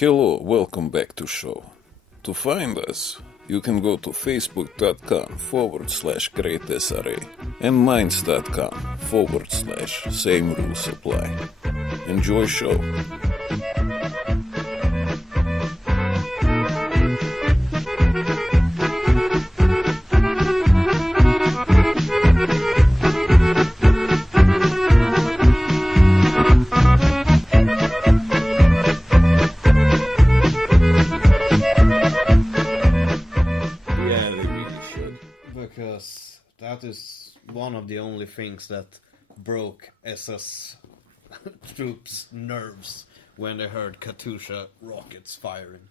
Hello, welcome back to show. To find us, you can go to facebook.com/greatsra and minds.com/same rules apply. Enjoy show. Because that is one of the only things that broke SS troops' nerves when they heard Katyusha rockets firing.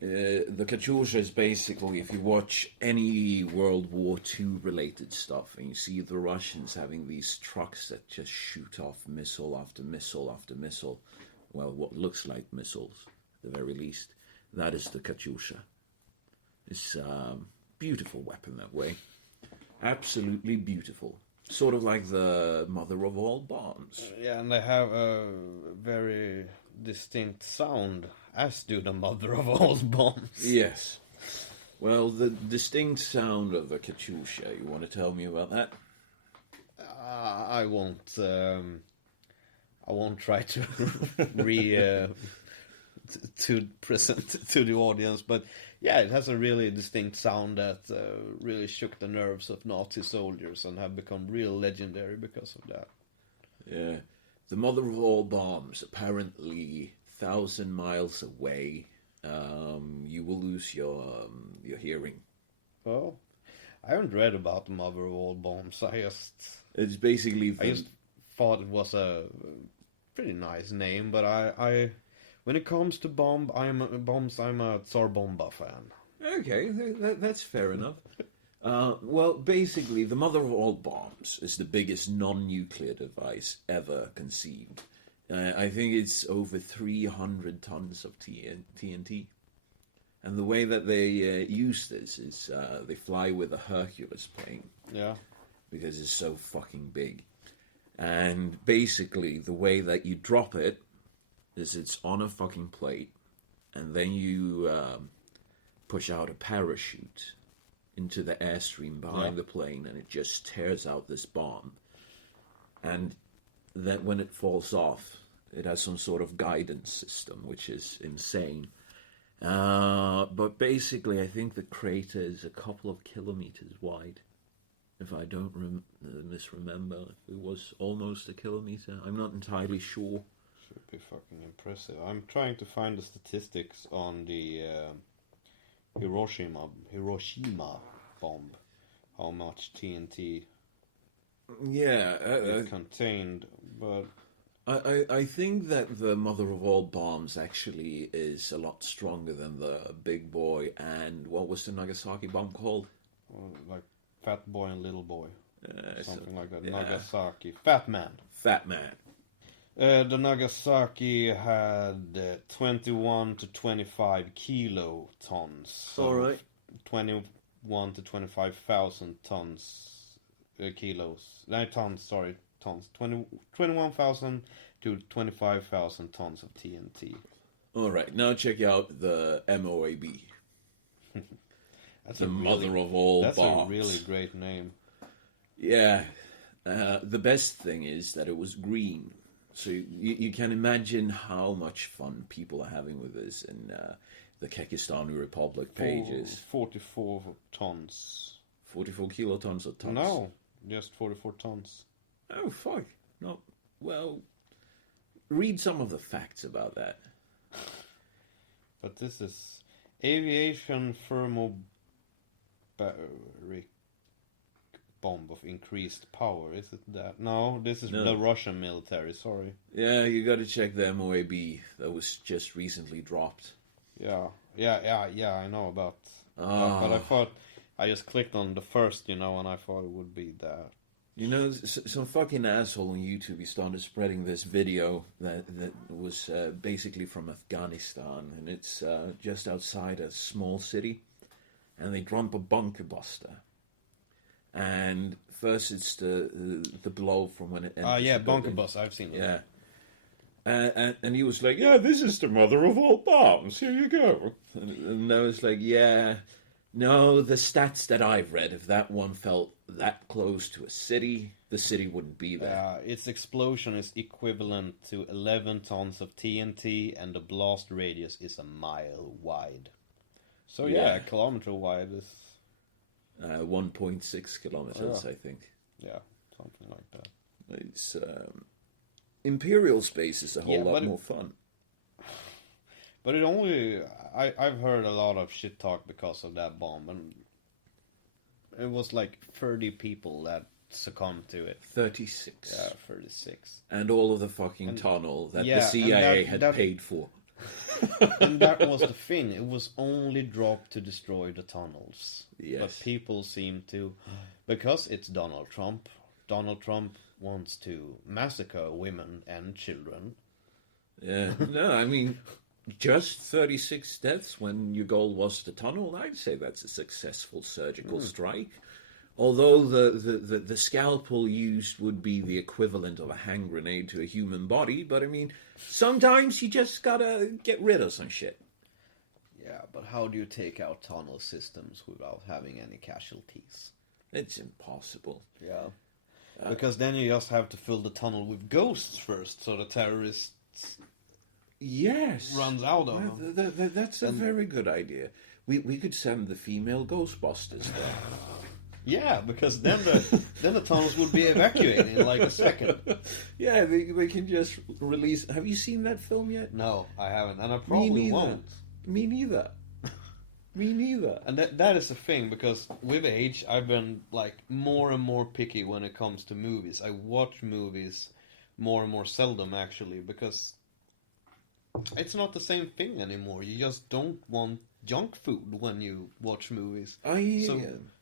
The Katyusha is basically, if you watch any World War II related stuff and you see the Russians having these trucks that just shoot off missile after missile after missile, well, what looks like missiles, at the very least, that is the Katyusha. It's beautiful weapon that way. Absolutely beautiful. Sort of like the mother of all bombs. Yeah, and they have a very distinct sound, as do the mother of all bombs. Yes. Well, the distinct sound of the Katyusha, you want to tell me about that? I won't try to to present it to the audience, but yeah, it has a really distinct sound that really shook the nerves of Nazi soldiers and have become real legendary because of that. Yeah. The mother of all bombs, apparently 1,000 miles away, you will lose your hearing. Oh, I haven't read about the mother of all bombs. It's basically... I just thought it was a pretty nice name, but I when it comes to bombs, I'm a Tsar Bomba fan. Okay, that's fair enough. Well, basically, the mother of all bombs is the biggest non-nuclear device ever conceived. I think it's over 300 tons of TNT. And the way that they use this is they fly with a Hercules plane. Yeah. Because it's so fucking big. And basically, the way that you drop it is it's on a fucking plate, and then you push out a parachute into the airstream behind the plane, and it just tears out this bomb. And then when it falls off, it has some sort of guidance system, which is insane. But basically, I think the crater is a couple of kilometers wide. If I don't misremember, it was almost a kilometer. I'm not entirely sure. Should be fucking impressive. I'm trying to find the statistics on the Hiroshima bomb. How much TNT it contained, but I think that the mother of all bombs actually is a lot stronger than the big boy and what was the Nagasaki bomb called? Like Fat Boy and Little Boy. Something like that. Yeah. Nagasaki. Fat Man. Fat Man. The Nagasaki had 21 to 25 kilotons. So all right. 21 to 25,000 tons. Kilos. No, tons, sorry. Tons. 21,000 to 25,000 tons of TNT. Alright, now check out the MOAB. That's the mother of all bombs. That's a really great name. Yeah. The best thing is that it was green. So you can imagine how much fun people are having with this in the Kyrgyzstan Republic pages. 44 tons. 44 kilotons or tons? No, just 44 tons. Oh, fuck. No. Well, read some of the facts about that. But this is aviation thermobaric bomb of increased power. Is it that? No, this is the Russian military, sorry. Yeah, you gotta check the MOAB that was just recently dropped. Yeah, I know about that, but I thought, I just clicked on the first, and I thought it would be that. You know, some fucking asshole on YouTube, he started spreading this video that was basically from Afghanistan, and it's just outside a small city, and they drop a bunker buster. And first it's the blow from when it enters. Yeah, bunker bus, I've seen it. Yeah. And he was like, yeah, this is the mother of all bombs. Here you go. And I was like, yeah, no, the stats that I've read, if that one felt that close to a city, the city wouldn't be there. Its explosion is equivalent to 11 tons of TNT, and the blast radius is a mile wide. So yeah, Yeah. a kilometer wide is 1.6 kilometers, I think. yeah, something like that. It's Imperial space is a whole Yeah, lot but more fun. But it only I've heard a lot of shit talk because of that bomb, and it was like 30 people that succumbed to it. 36. Yeah, 36. And all of the fucking tunnel that yeah, the and CIA that- had paid for. And that was the thing. It was only dropped to destroy the tunnels. Yes. But people seem to, because it's Donald Trump. Donald Trump wants to massacre women and children. Yeah, no, I mean, just 36 deaths when your goal was the tunnel, I'd say that's a successful surgical strike. Although the scalpel used would be the equivalent of a hand grenade to a human body, but I mean, sometimes you just gotta get rid of some shit. Yeah, but how do you take out tunnel systems without having any casualties? It's impossible. Yeah. Because then you just have to fill the tunnel with ghosts first, so the terrorists Yes. runs out of them. That's a very good idea. We could send the female Ghostbusters there. Yeah, because then the tunnels would be evacuated in like a second. Yeah, they can just release... Have you seen that film yet? No, I haven't, and I Me probably neither. won't. Me neither. Me neither. And that is the thing, because with age, I've been like more and more picky when it comes to movies. I watch movies more and more seldom, actually, because it's not the same thing anymore. You just don't want junk food when you watch movies.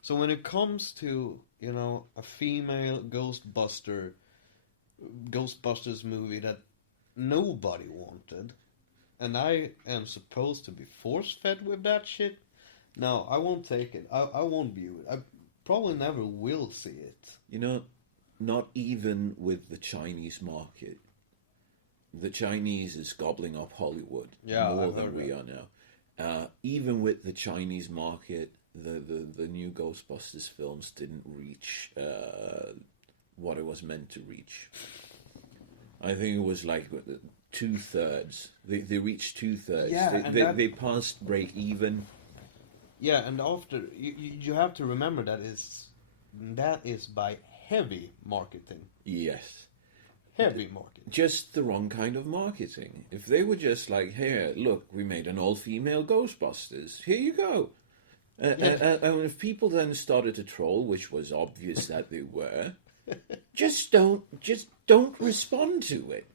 So when it comes to, you know, a female Ghostbusters movie that nobody wanted, and I am supposed to be force-fed with that shit, no, I won't take it. I won't view it. I probably never will see it. You know, not even with the Chinese market. The Chinese is gobbling up Hollywood more I've than heard we that. are now. Even with the Chinese market, the new Ghostbusters films didn't reach what it was meant to reach. I think it was like 2/3. They reached 2/3. Yeah, and they passed break even. Yeah, and after you have to remember that is by heavy marketing. Yes. Heavy marketing. Just the wrong kind of marketing. If they were just like, here, look, we made an all-female Ghostbusters. Here you go. And if people then started to troll, which was obvious that they were, just don't respond to it.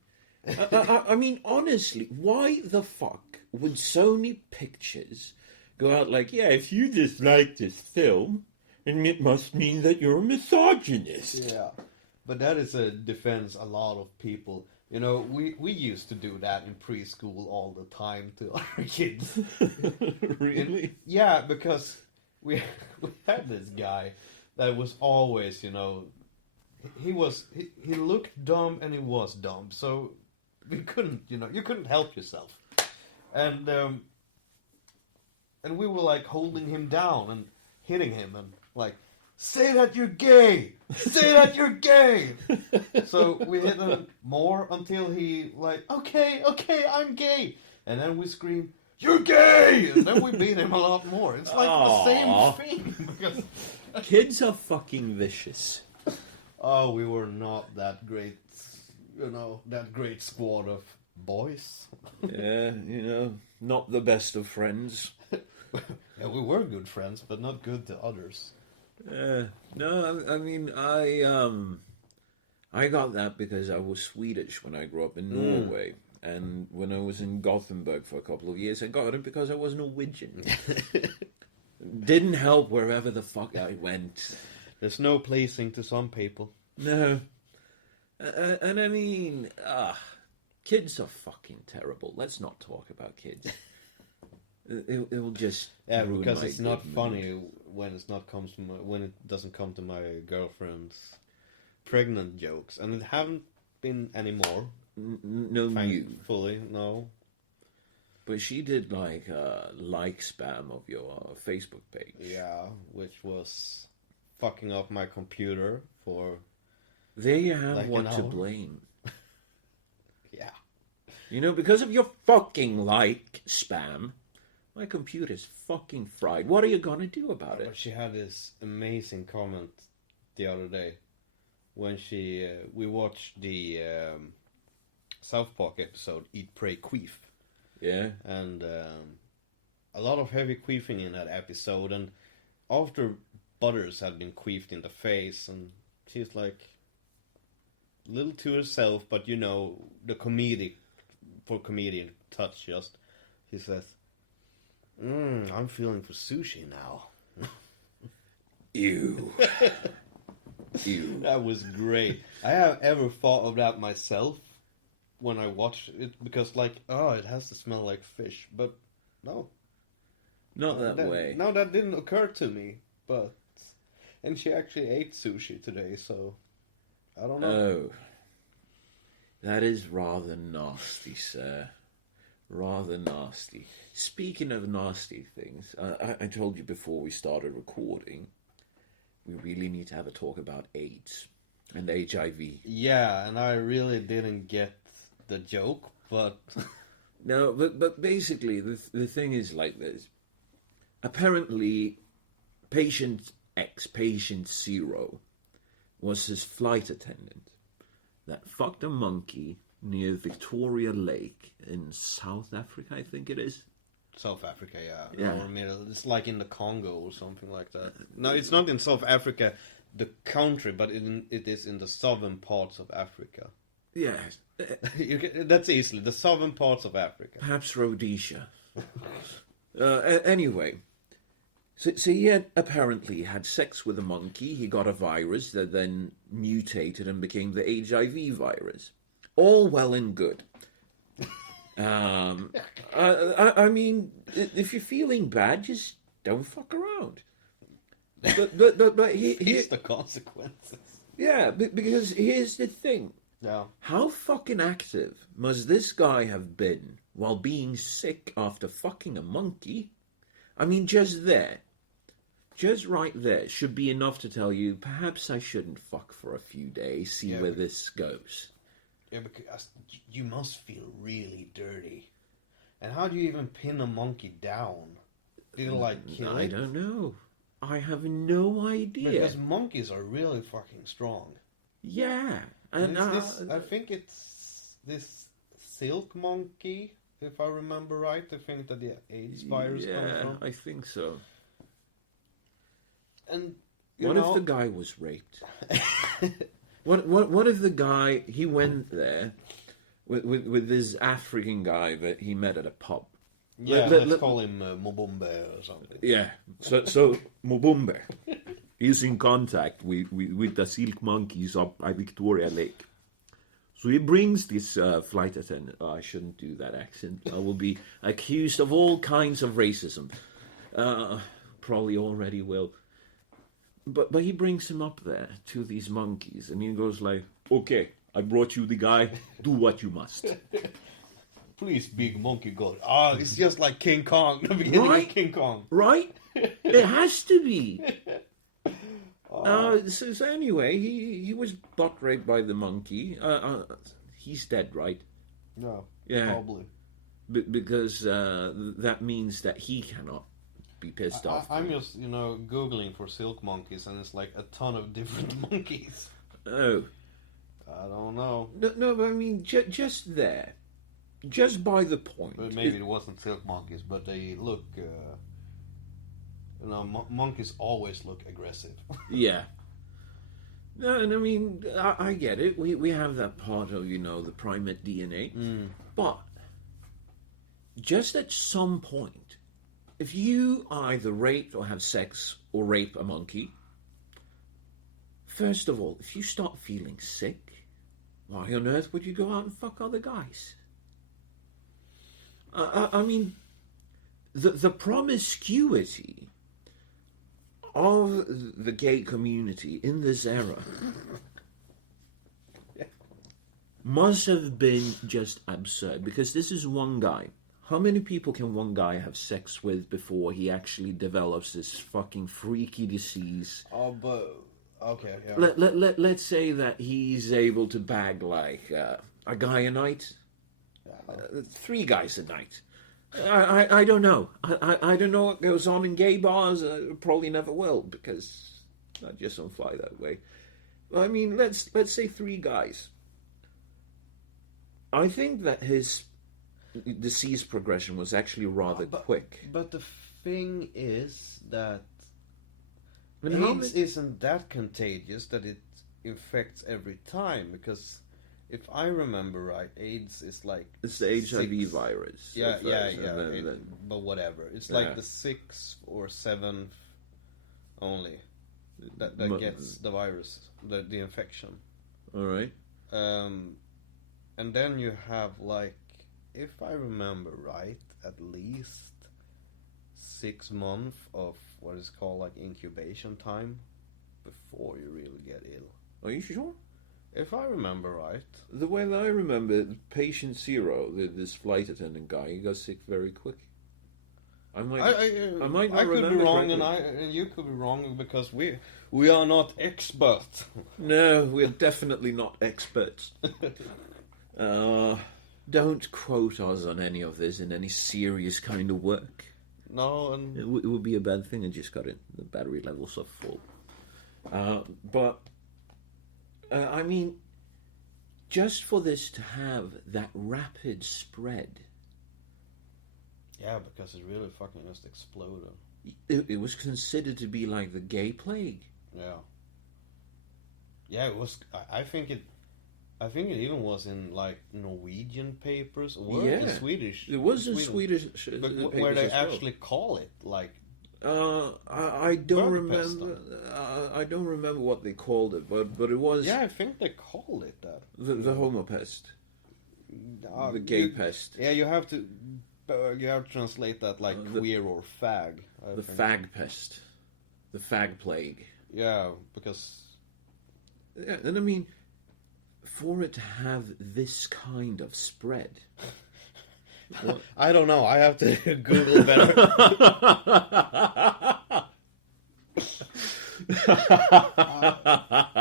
I mean, honestly, why the fuck would Sony Pictures go out like, yeah, if you dislike this film, then it must mean that you're a misogynist. Yeah, but that is a defense a lot of people. You know, we used to do that in preschool all the time to our kids. Really? Yeah, because we had this guy that was always, you know, he looked dumb and he was dumb, so you couldn't help yourself, and we were like holding him down and hitting him and like, say that you're gay, say that you're gay. So we hit him more until he like, okay, I'm gay, and then we scream, you're gay, and then we beat him a lot more. It's like the same thing because Kids are fucking vicious. oh, we were not that great, you know, that great squad of boys. Yeah, you know, not the best of friends. Yeah, we were good friends, but not good to others. No, I mean, I got that because I was Swedish when I grew up in Norway. And when I was in Gothenburg for a couple of years, I got it because I was Norwegian. Didn't help wherever the fuck I went. There's no pleasing to some people. No. And I mean, kids are fucking terrible. Let's not talk about kids. It will just ruin because my it's not good mood. funny when when it doesn't come to my girlfriend's pregnant jokes, and it haven't been anymore. no new. Thankfully, no. But she did like spam of your Facebook page. Yeah, which was fucking up my computer for... There you have Like one an to hour. blame. Yeah. You know, because of your fucking like spam, my computer's fucking fried. What are you gonna do about But it? she had this amazing comment the other day when we watched the South Park episode Eat, Pray, Queef, Yeah. and a lot of heavy queefing in that episode. And after Butters had been queefed in the face, and she's like a little to herself, but you know the comedian touch. Just she says, "I'm feeling for sushi now." Ew. Ew. That was great. I have ever thought of that myself when I watched it, because like, oh, it has to smell like fish, but no, Not that way. No, that didn't occur to me. But and she actually ate sushi today, so I don't know. Oh. That is rather nasty, sir. Rather nasty. Speaking of nasty things, I told you before we started recording, we really need to have a talk about AIDS and HIV. Yeah, and I really didn't get the joke, but No, but basically the thing is like this. Apparently, patient X, patient 0, was his flight attendant that fucked a monkey near Victoria Lake in South Africa, I think it is. South Africa, yeah. Yeah. Or middle. It's like in the Congo or something like that. No, it's not in South Africa, the country, but it is in the southern parts of Africa. Yeah, That's easily the southern parts of Africa. perhaps Rhodesia. Anyway, so he had apparently had sex with a monkey. He got a virus that then mutated and became the HIV virus. All well and good. I mean, if you're feeling bad, just don't fuck around. But It's the consequences. yeah, because here's the thing. Yeah. How fucking active must this guy have been while being sick after fucking a monkey? I mean, just right there, should be enough to tell you, perhaps I shouldn't fuck for a few days, see where this goes. Yeah, because you must feel really dirty. And how do you even pin a monkey down? Did it like kill I it? don't know. I have no idea. Because monkeys are really fucking strong. Yeah. And And I think it's this silk monkey, if I remember right. I think that the AIDS virus comes from. I think so. And you What know, if the guy was raped? What if the guy, he went there with this African guy that he met at a pub? yeah, let's call him Mobumbe or something. Yeah. So Mobumbe is in contact with the silk monkeys up at Victoria Lake. So he brings this flight attendant. Oh, I shouldn't do that accent. I will be accused of all kinds of racism. Probably already will. But he brings him up there to these monkeys, and he goes like, "Okay, I brought you the guy. Do what you must." Please, big monkey god. Ah, it's just like King Kong, the beginning Right? of King Kong. Right? It has to be. So anyway, he was butt raped by the monkey. He's dead, right? No, Yeah. probably. Because that means that he cannot be pissed off. I'm just, Googling for silk monkeys, and it's like a ton of different monkeys. Oh. I don't know. No, but I mean, just there. Just by the point. But maybe it wasn't silk monkeys, but they look, monkeys always look aggressive. Yeah. No, and I mean, I get it. We have that part of, the primate DNA. But just at some point, if you either rape or have sex or rape a monkey, first of all, if you start feeling sick, why on earth would you go out and fuck other guys? I mean, the promiscuity of the gay community in this era must have been just absurd, because this is one guy. How many people can one guy have sex with before he actually develops this fucking freaky disease? Oh, but okay, yeah. Let's say that he's able to bag like a guy a night, 3 guys a night. I don't know. I don't know what goes on in gay bars. Probably never will, because I just don't fly that way. I mean, let's say 3 guys. I think that his disease progression was actually rather quick. But the thing is that And AIDS isn't that contagious that it infects every time, because if I remember right, AIDS is like... It's the HIV virus. Yeah, first, but whatever. It's Yeah. like the 6th or 7th only that gets the virus, the infection. All right. And then you have like, if I remember right, at least 6 months of what is called like incubation time before you really get ill. Are you sure? If I remember right. The way that I remember, patient 0, this flight attendant guy, he got sick very quick. I might not I could remember be wrong, correctly. and you could be wrong, because we are not experts. No, we're definitely not experts. Don't quote us on any of this in any serious kind of work. No, and It would be a bad thing. I just got it. The battery levels are full. But I mean, just for this to have that rapid spread, yeah, because it really fucking just exploded. it was considered to be like the gay plague. Yeah. Yeah, it was. I think it even was in like Norwegian papers or the Swedish. It was in Sweden. Swedish But papers where they as well. actually call it like. I don't Bergpest, remember. I don't remember what they called it, but it was Yeah, I think they called it that. the homopest, the gay pest, Yeah, you have to translate that like queer or fag. I the think. fag pest, the fag plague. Yeah, because. Yeah, and I mean, for it to have this kind of spread. I don't know. I have to Google better.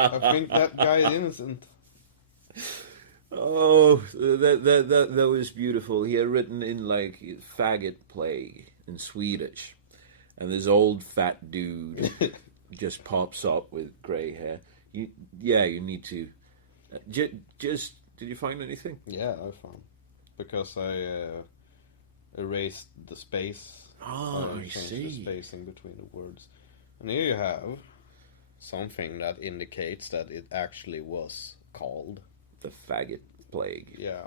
I think that guy is innocent. Oh, that was beautiful. He had written in like faggot plague in Swedish, and this old fat dude just pops up with grey hair. You need to just. Did you find anything? Yeah, I found. Because I erased the space. Oh, I changed see. the spacing between the words. And here you have something that indicates that it actually was called. The faggot plague. Yeah.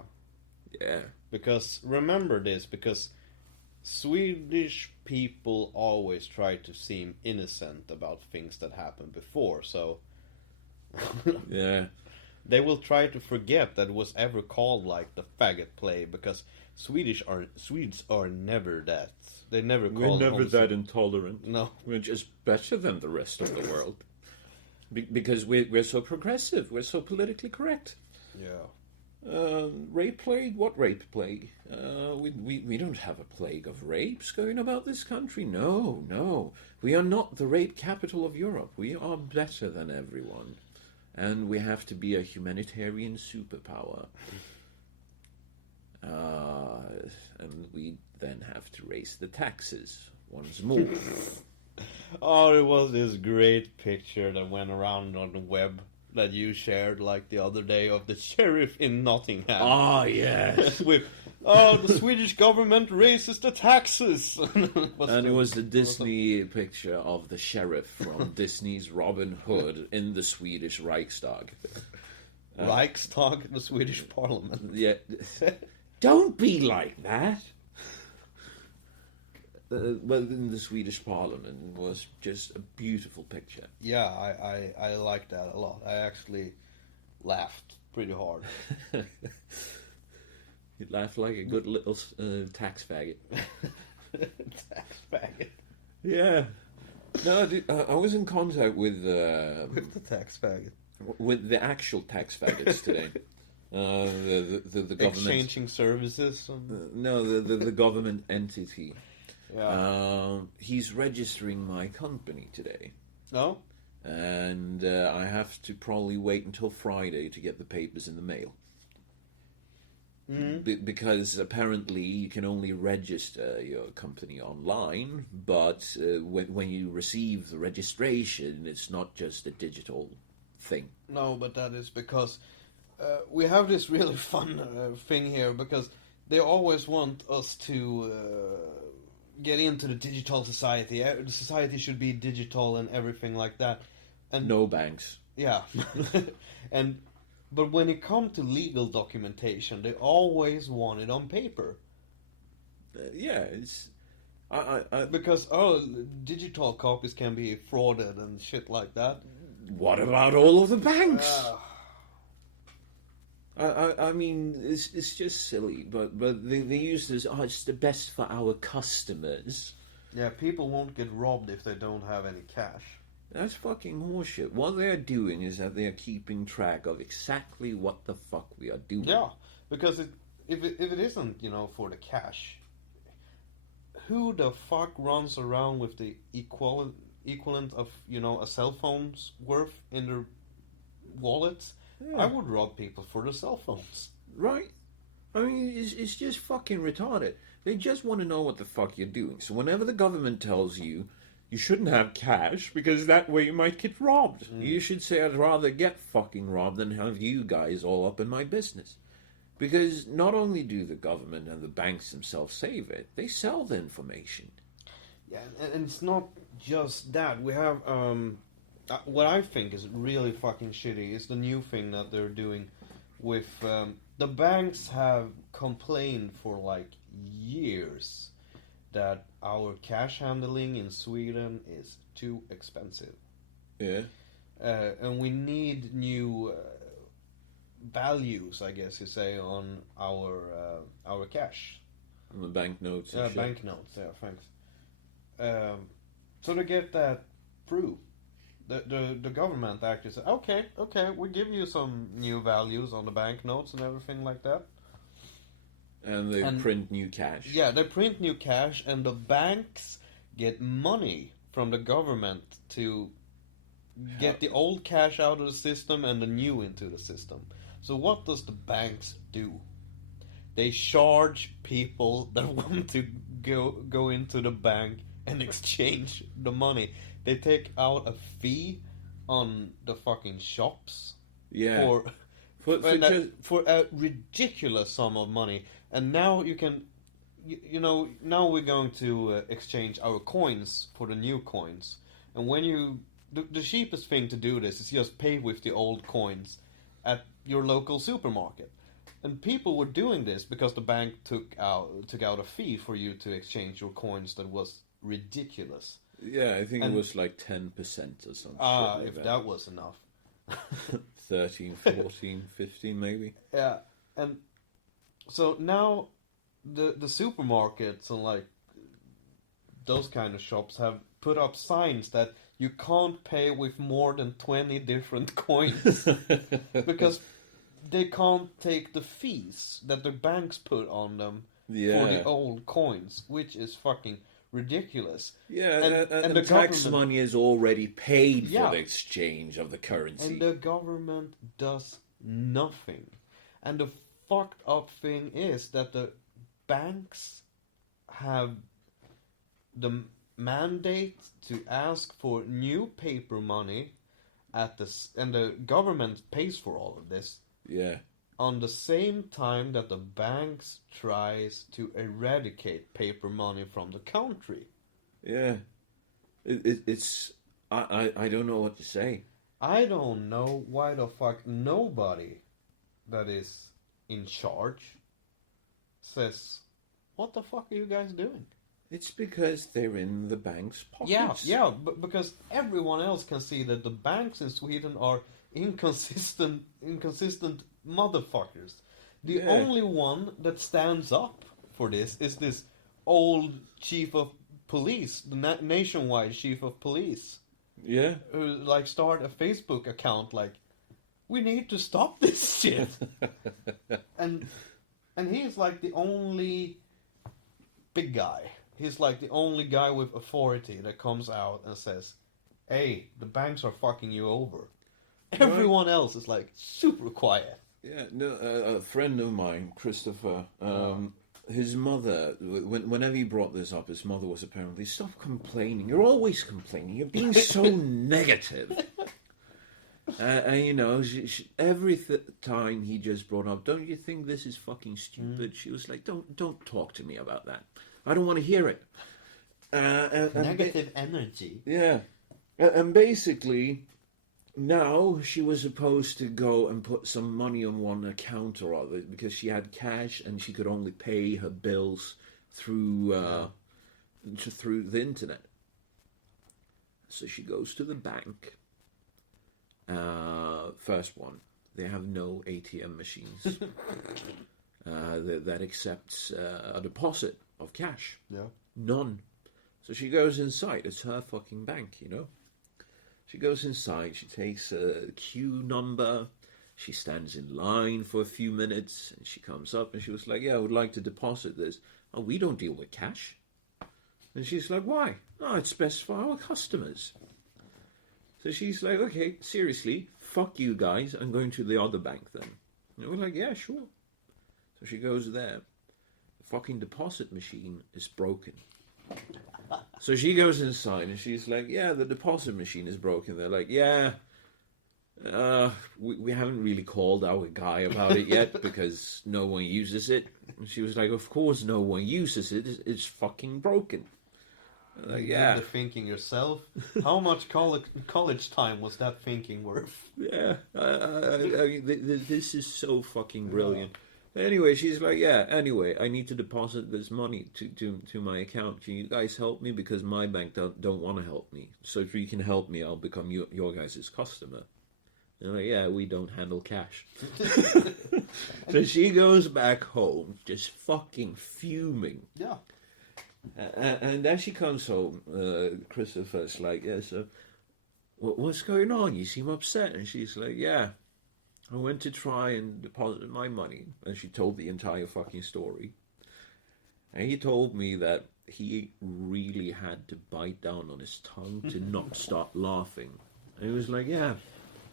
Yeah. Because, remember this, because Swedish people always try to seem innocent about things that happened before, so... Yeah. They will try to forget that it was ever called like the faggot plague, because Swedes are never that. They never call. We're never that intolerant. No, We're just better than the rest of the world. Because we're so progressive. We're so politically correct. yeah. Rape plague? What rape plague? We don't have a plague of rapes going about this country. No. We are not the rape capital of Europe. We are better than everyone. And we have to be a humanitarian superpower. And we then have to raise the taxes once more. Oh, there was this great picture that went around on the web that you shared like the other day of the sheriff in Nottingham. Ah, yes. With, the Swedish government raises the taxes. And it was the Disney picture of the sheriff from Disney's Robin Hood in the Swedish Reichstag. Reichstag, the Swedish parliament. Yeah. Don't be like that. Well, in the Swedish parliament, it was just a beautiful picture. Yeah, I like that a lot. I actually laughed pretty hard. You laugh like a good little tax faggot. Tax faggot. Yeah. No, I was in contact with With the tax faggot. with the actual tax faggots today. The government Exchanging services. no the government entity. Yeah. He's registering my company today, No. and I have to probably wait until Friday to get the papers in the mail. Because apparently you can only register your company online, but when you receive the registration, it's not just a digital thing. No, but that is because we have this really fun thing here, because they always want us to get into the digital society. The society should be digital and everything like that. And No banks. yeah, but when it comes to legal documentation, they always want it on paper. Yeah, it's Because digital copies can be frauded and shit like that. what about all of the banks? I mean, it's just silly, but they use this. Oh, it's the best for our customers. Yeah, people won't get robbed if they don't have any cash. That's fucking horseshit. What they're doing is that they're keeping track of exactly what the fuck we are doing. Yeah, because if it isn't, for the cash, who the fuck runs around with the equivalent of, a cell phone's worth in their wallets? Yeah. I would rob people for their cell phones. Right? I mean, it's just fucking retarded. They just want to know what the fuck you're doing. So whenever the government tells you you shouldn't have cash because that way you might get robbed, you should say, I'd rather get fucking robbed than have you guys all up in my business. Because not only do the government and the banks themselves save it, they sell the information. Yeah, and it's not just that. We have what I think is really fucking shitty is the new thing that they're doing with the banks have complained for like years that our cash handling in Sweden is too expensive. Yeah. And we need new values, I guess you say, on our cash. On the banknotes and shit. Banknotes, yeah, thanks. So to get that through, the government actually said, okay, we give you some new values on the banknotes and everything like that. And they print new cash. Yeah, they print new cash, and the banks get money from the government to get the old cash out of the system and the new into the system. So what does the banks do? They charge people that want to go into the bank and exchange the money. They take out a fee on the fucking shops. Yeah. For a ridiculous sum of money. And now you can, now we're going to exchange our coins for the new coins. And when the cheapest thing to do this is just pay with the old coins at your local supermarket. And people were doing this because the bank took out a fee for you to exchange your coins that was ridiculous. Yeah, I think it was like 10% or something. If that was enough. 13, 14, 15 maybe. Yeah, and so now the supermarkets and like those kind of shops have put up signs that you can't pay with more than 20 different coins because they can't take the fees that the banks put on them for the old coins, which is fucking ridiculous. Yeah, and the tax money is already paid for the exchange of the currency. And the government does nothing. And the fucked up thing is that the banks have the mandate to ask for new paper money and the government pays for all of this. Yeah. On the same time that the banks tries to eradicate paper money from the country. Yeah. It's I don't know what to say. I don't know why the fuck nobody that is in charge says, what the fuck are you guys doing? It's because they're in the bank's pockets. Yeah, but because everyone else can see that the banks in Sweden are inconsistent motherfuckers. The only one that stands up for this is this old chief of police, the nationwide chief of police. Yeah. Who like start a Facebook account like we need to stop this shit. and he's like the only big guy. He's like the only guy with authority that comes out and says, hey, the banks are fucking you over. Everyone else is like super quiet. Yeah, no, a friend of mine, Christopher, his mother, whenever he brought this up, his mother was apparently, stop complaining. You're always complaining. You're being so negative. And you know, every time he just brought up, don't you think this is fucking stupid? She was like, don't talk to me about that. I don't want to hear it. Negative energy. Yeah. And basically, now she was supposed to go and put some money on one account or other because she had cash and she could only pay her bills through the internet. So she goes to the bank. First one, they have no ATM machines that accepts a deposit of cash. Yeah. None. So she goes inside. It's her fucking bank, you know. She goes inside, she takes a queue number, she stands in line for a few minutes, and she comes up and she was like, yeah, I would like to deposit this. Oh, we don't deal with cash. And she's like, why? No, it's best for our customers. So she's like, okay, seriously, fuck you guys, I'm going to the other bank then. And we're like, yeah, sure. So she goes there. The fucking deposit machine is broken. So she goes inside and she's like, yeah, the deposit machine is broken. They're like, yeah, we haven't really called our guy about it yet because no one uses it. And she was like, of course no one uses it. It's fucking broken. Like, yeah. You did the thinking yourself. How much college time was that thinking worth? Yeah, I mean, this is so fucking brilliant. Anyway, she's like, yeah, anyway, I need to deposit this money to my account. Can you guys help me? Because my bank don't want to help me. So if you can help me, I'll become your guys' customer. And I'm like, yeah, we don't handle cash. So she goes back home, just fucking fuming. Yeah. And then she comes home, Christopher's like, yeah, so what's going on? You seem upset. And she's like, yeah, I went to try and deposit my money, and she told the entire fucking story. And he told me that he really had to bite down on his tongue to not start laughing. And he was like, yeah,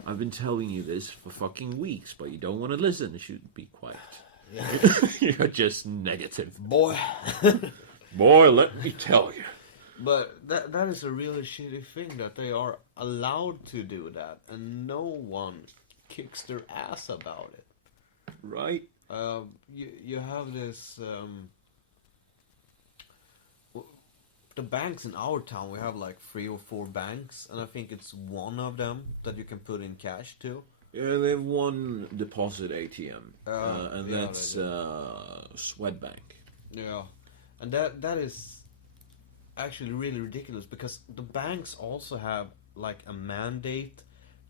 I've been telling you this for fucking weeks, but you don't want to listen. You should be quiet. Yeah. You're just negative. Boy. Boy, let me tell you. But that is a really shitty thing, that they are allowed to do that, and no one kicks their ass about it. Right? You have this the banks in our town. We have like 3 or 4 banks, and I think it's one of them that you can put in cash to. Yeah, they have one deposit ATM, and yeah, that's Swedbank. Yeah, and that is actually really ridiculous, because the banks also have like a mandate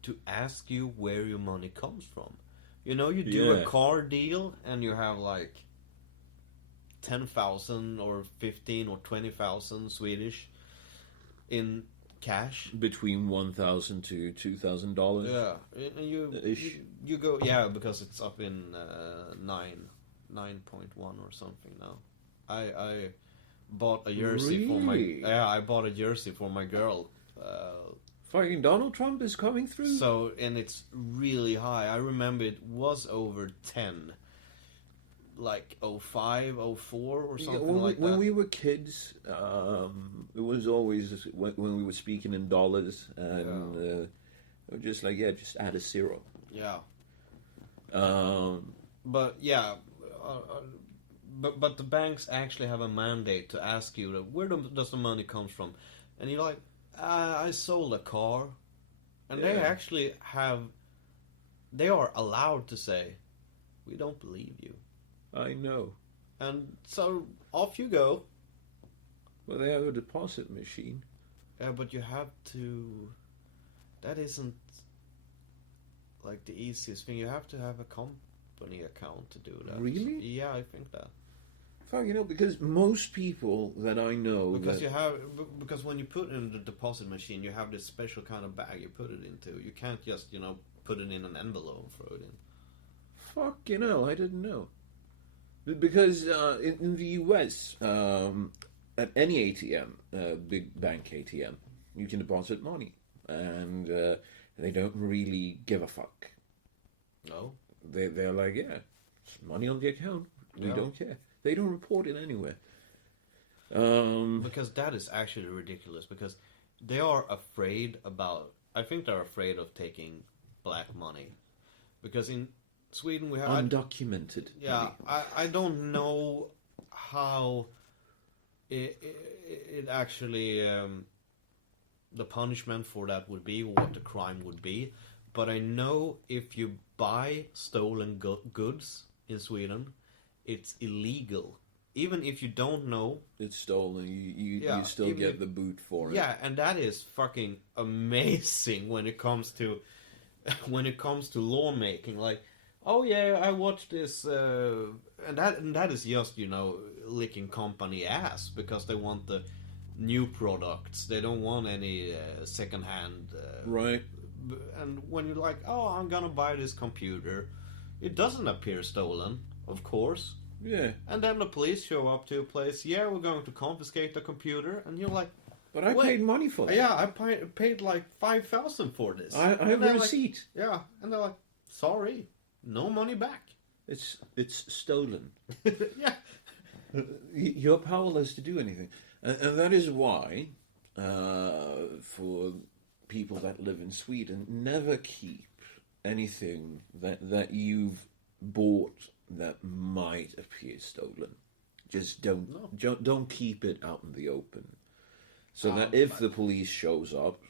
to ask you where your money comes from. You know, you do a car deal and you have like 10,000 or 15 or 20,000 Swedish in cash. Between $1,000 to $2,000. Yeah, and you go, yeah, because it's up in 9.1 or something now. I bought a jersey for my I bought a jersey for my girl. Fucking Donald Trump is coming through. So, and it's really high. I remember it was over 10. Like 05, 04 or something like that. When we were kids, it was always when we were speaking in dollars, and we were just like, just add a 0. Yeah. But yeah, but the banks actually have a mandate to ask you where does the money come from, and you're like, I sold a car, and they actually they are allowed to say, we don't believe you. I know. And so off you go. Well, they have a deposit machine. Yeah, but you have to. That isn't like the easiest thing. You have to have a company account to do that. Really? Yeah, I think that. Fuck, because most people that I know. Because when you put it in the deposit machine, you have this special kind of bag you put it into. You can't just, put it in an envelope and throw it in. Fucking hell, I didn't know. Because in the US, at any ATM, big bank ATM, you can deposit money. And they don't really give a fuck. No? They're like, yeah, it's money on the account. We don't care. They don't report it anywhere. Because that is actually ridiculous. Because they are afraid about... I think they're afraid of taking black money. Because in Sweden we have... Undocumented Yeah, money. I don't know how it actually... the punishment for that would be, what the crime would be. But I know if you buy stolen goods in Sweden, it's illegal. Even if you don't know... It's stolen. You still get the boot for it. Yeah, and that is fucking amazing when it comes to lawmaking. Like, oh yeah, I watched this, and that is just, you know, licking company ass because they want the new products. They don't want any secondhand. Right. And when you're like, oh, I'm gonna buy this computer, it doesn't appear stolen, of course. Yeah. And then the police show up to a place. Yeah, we're going to confiscate the computer, and you're like, but I paid money for that. yeah, I paid like 5,000 for this. I have a receipt. Like, yeah, and they're like, sorry, no money back. It's stolen. Yeah. You're powerless to do anything. And that is why, for people that live in Sweden, never keep anything that you've bought that might appear stolen. Just don't keep it out in the open. So that if the police shows up,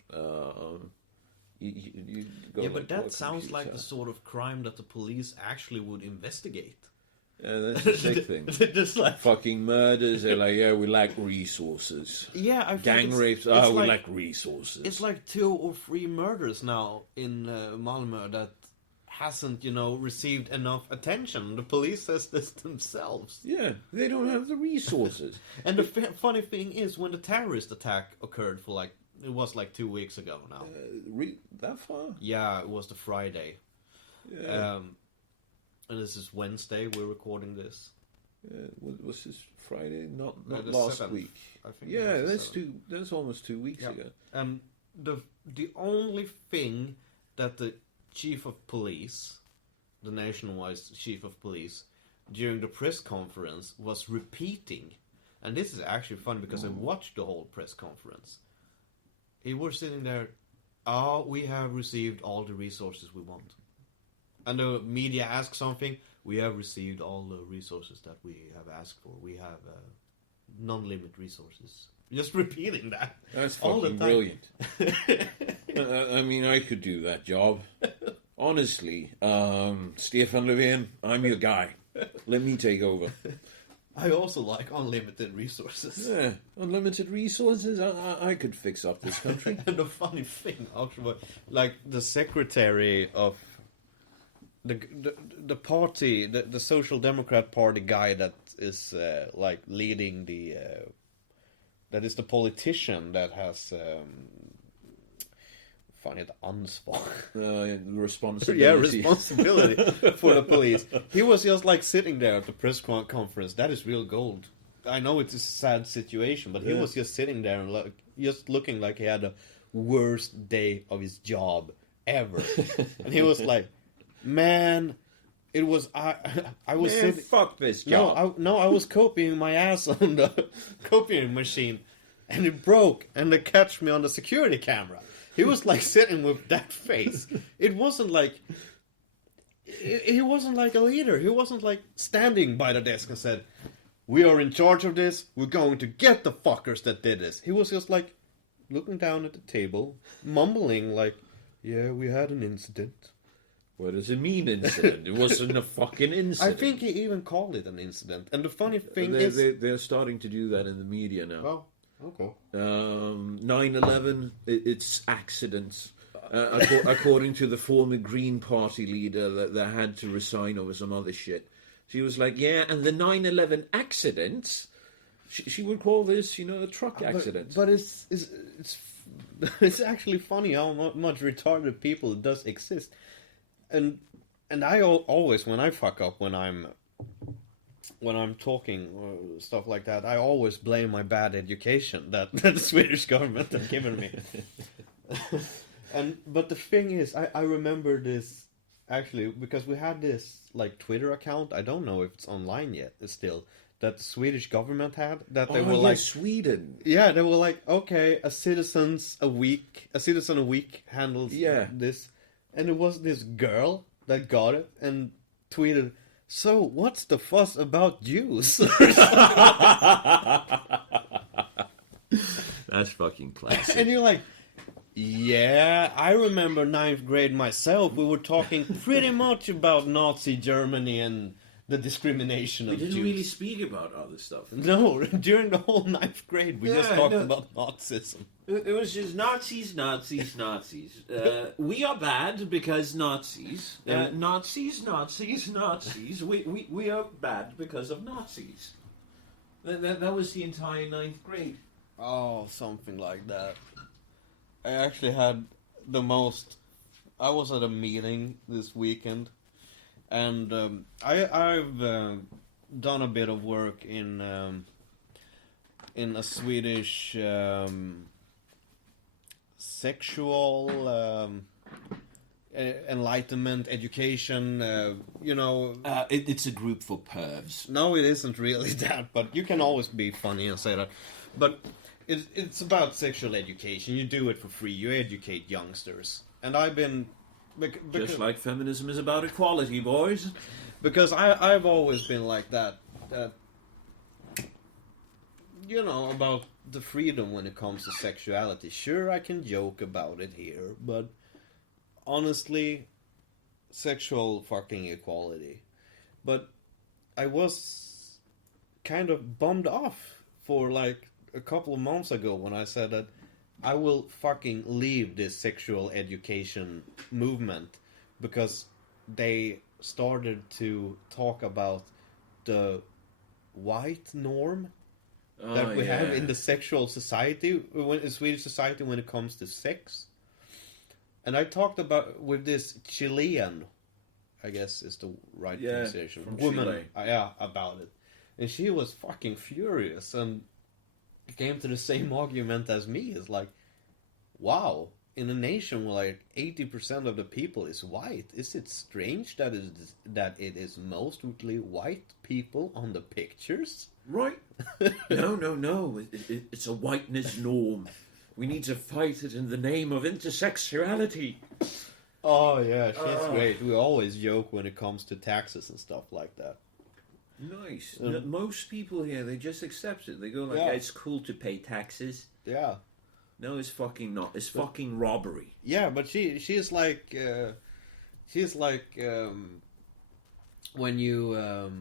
you go. Yeah, but that sounds like the sort of crime that the police actually would investigate. Yeah, that's the big thing. Just like fucking murders. They're like, yeah, we lack resources. Yeah, I think gang rapes. it's We like, lack resources. It's like 2 or 3 murders now in Malmö that hasn't, you know, received enough attention. The police says this themselves. Yeah, they don't have the resources. And the funny thing is, when the terrorist attack occurred for like, it was like 2 weeks ago now. That far? Yeah, it was the Friday. Yeah. And this is Wednesday, we're recording this. Was this Friday? Not the last 7th, week. I think. Yeah, it was that's the 7th. That's almost 2 weeks ago. The only thing that the chief of police, the nationwide chief of police, during the press conference was repeating, and this is actually fun because I watched the whole press conference. He was sitting there, we have received all the resources we want. And the media asked something, we have received all the resources that we have asked for. We have non-limit resources. Just repeating that. That's all fucking the time. brilliant. I mean, I could do that job. Honestly, Stefan Löfven, I'm your guy. Let me take over. I also like unlimited resources. Yeah, unlimited resources. I could fix up this country. And the funny thing, actually, like the secretary of the party, the Social Democrat Party guy that is like leading the that is the politician that has ansvar. Responsibility. Yeah, responsibility for the police. He was just like sitting there at the press conference. That is real gold. I know it's a sad situation, but he was just sitting there and just looking like he had the worst day of his job ever. And he was like, man, it was I was Man, sitting, fuck this job. I was copying my ass on the copying machine, and it broke, and they catch me on the security camera. He was like sitting with that face. It wasn't like he wasn't like a leader. He wasn't like standing by the desk and said, "We are in charge of this. We're going to get the fuckers that did this." He was just like looking down at the table, mumbling like, "Yeah, we had an incident." What does it mean, incident? It wasn't a fucking incident. I think he even called it an incident. And the funny thing they're starting to do that in the media now. Oh, okay. 9/11, it's accidents. According to the former Green Party leader that had to resign over some other shit. She was like, yeah, and the 9/11 accidents, she would call this, a truck accident. But it's actually funny how much retarded people does exist. and I always, when I fuck up, when I'm talking or stuff like that, I always blame my bad education that the Swedish government have given me. But the thing is, I remember this actually because we had this like Twitter account. I don't know if it's online yet. It's still that the Swedish government had that they were like Sweden. Yeah, they were like, okay, a citizen a week handles this, and it was this girl that got it and tweeted, "So what's the fuss about Jews?" That's fucking classic. And you're like, yeah, I remember 9th grade myself. We were talking pretty much about Nazi Germany and the discrimination of We didn't Jews. really speak about other stuff. No, during the whole 9th grade, we just talked about Nazism. It was just Nazis, Nazis, Nazis. We are bad because Nazis. Nazis, Nazis, Nazis. We are bad because of Nazis. That was the entire 9th grade. Oh, something like that. I actually had the most... I was at a meeting this weekend, and I've done a bit of work in a Swedish sexual enlightenment education, It's a group for pervs. No, it isn't really that, but you can always be funny and say that. But it's about sexual education. You do it for free. You educate youngsters. And I've been... Just like feminism is about equality, boys. Because I've always been like that, about the freedom when it comes to sexuality. Sure, I can joke about it here, but honestly, sexual fucking equality. But I was kind of bummed off for like a couple of months ago when I said that I will fucking leave this sexual education movement because they started to talk about the white norm that we have in the sexual society, in Swedish society, when it comes to sex. And I talked about with this Chilean, I guess is the right pronunciation, woman, Chile. about it. And she was fucking furious and came to the same argument as me. It's like, wow, in a nation where like 80% of the people is white, is it strange that it is mostly white people on the pictures? Right. No. It's a whiteness norm. We need to fight it in the name of intersexuality. Oh yeah, she's great. We always joke when it comes to taxes and stuff like that. Nice. Most people here, they just accept it. They go like, it's cool to pay taxes. Yeah. No, it's fucking not. It's fucking robbery. Yeah, but she's like when you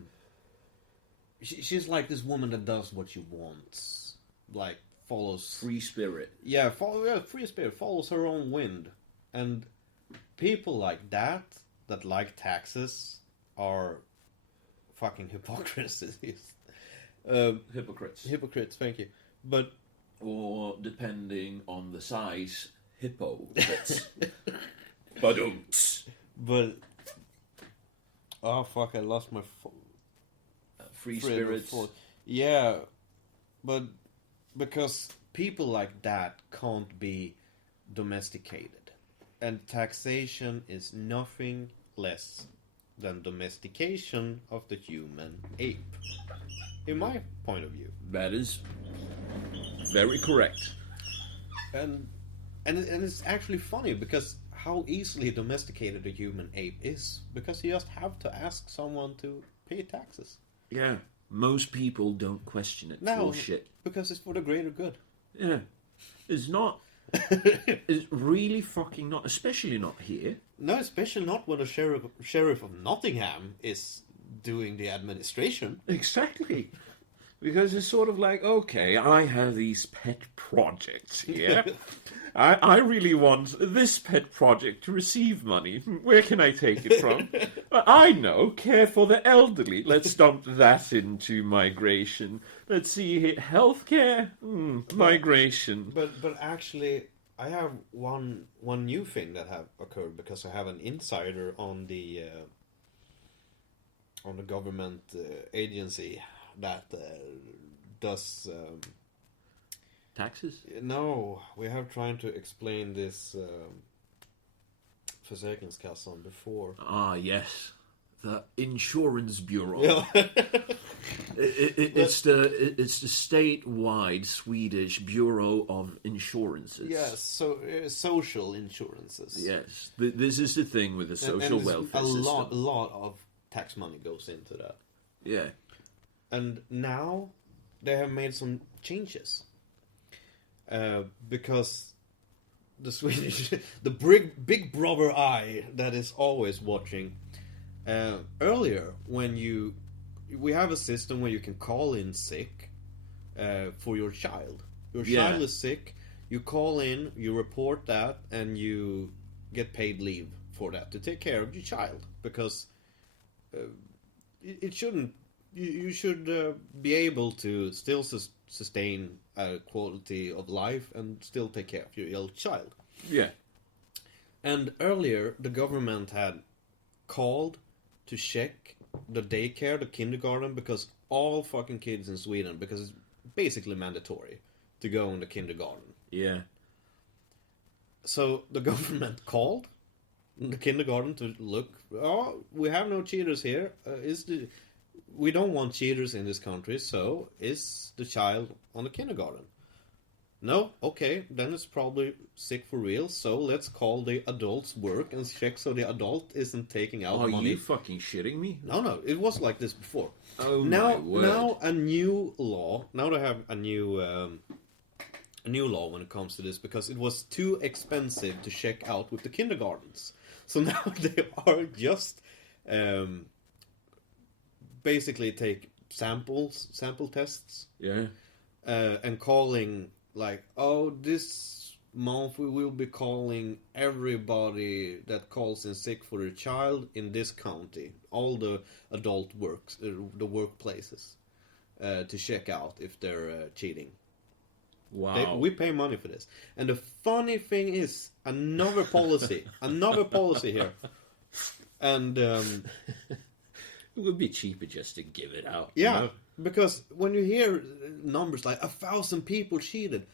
she's like this woman that does what she wants, like follows free spirit. Yeah, free spirit, follows her own wind, and people like that like taxes are fucking hypocrites. Hypocrites. Thank you, but. Or, depending on the size, hypocrites. But oh fuck! I lost my free spirits. Yeah, but because people like that can't be domesticated, and taxation is nothing less than domestication of the human ape. In my point of view, that is very correct. And it's actually funny because how easily domesticated a human ape is, because you just have to ask someone to pay taxes. Yeah, most people don't question it for shit. Because it's for the greater good. Yeah, it's not. It's really fucking not, especially not here. No, especially not when the sheriff of Nottingham is doing the administration. Exactly. Because it's sort of like, okay, I have these pet projects here. I really want this pet project to receive money. Where can I take it from? I know, care for the elderly. Let's dump that into migration. Let's see, healthcare, migration. But actually, I have one new thing that have occurred because I have an insider on the government agency that does. Taxes? No, we have trying to explain this Försäkringskassan before. Ah, yes. The Insurance Bureau. Yeah. It's the statewide Swedish Bureau of Insurances. Yes, so social insurances. Yes, this is the thing with the social welfare system. A lot of tax money goes into that. Yeah. And now they have made some changes. Because the Swedish, the big brother eye that is always watching. Earlier, we have a system where you can call in sick for your child. Your child is sick. You call in, you report that, and you get paid leave for that to take care of your child because it shouldn't. You should be able to still sustain a quality of life and still take care of your ill child. Yeah. And earlier, the government had called to check the daycare, the kindergarten, because all fucking kids in Sweden, because it's basically mandatory to go in the kindergarten. Yeah. So the government called the kindergarten to look. Oh, we have no cheaters here. We don't want cheaters in this country, so is the child on the kindergarten? No? Okay, then it's probably sick for real, so let's call the adults work and check so the adult isn't taking out money. Are you fucking shitting me? No, it was like this before. Oh now, my word. Now a new law, now they have a new law when it comes to this, because it was too expensive to check out with the kindergartens. So now they are just basically take sample tests. Yeah. And calling like, oh, this month we will be calling everybody that calls in sick for their child in this county, all the adult the workplaces, to check out if they're cheating. Wow. We pay money for this. And the funny thing is, another policy here. And it would be cheaper just to give it out. yeah, You know? because when you hear numbers like 1,000 people cheated,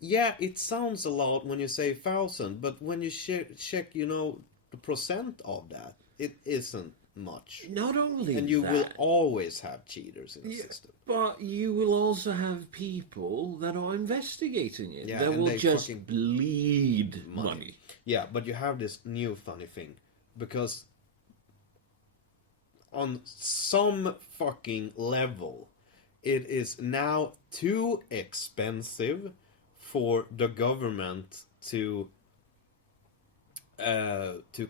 yeah, it sounds a lot when you say 1,000, but when you check, the percent of that, it isn't much. Not only And you that, will always have cheaters in the system. but you will also have people that are investigating it. Yeah, that and will they just fucking bleed money. Yeah, but you have this new funny thing, because on some fucking level, it is now too expensive for the government to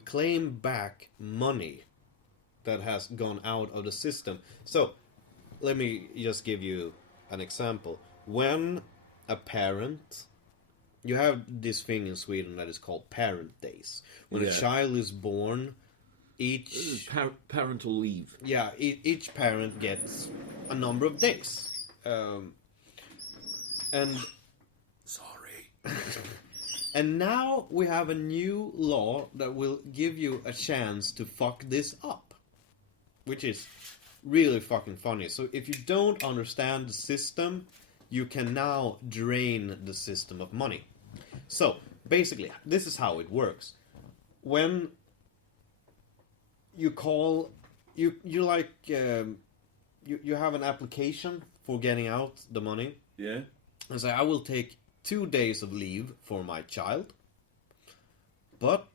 claim back money that has gone out of the system. So, let me just give you an example. When a parent... You have this thing in Sweden that is called parent days. When a child is born, each... parental leave. Yeah, each parent gets a number of days. And... Sorry. And now we have a new law that will give you a chance to fuck this up. Which is really fucking funny. So if you don't understand the system, you can now drain the system of money. So, basically, this is how it works. When you call... You have an application for getting out the money. Yeah. And say, I will take 2 days of leave for my child. But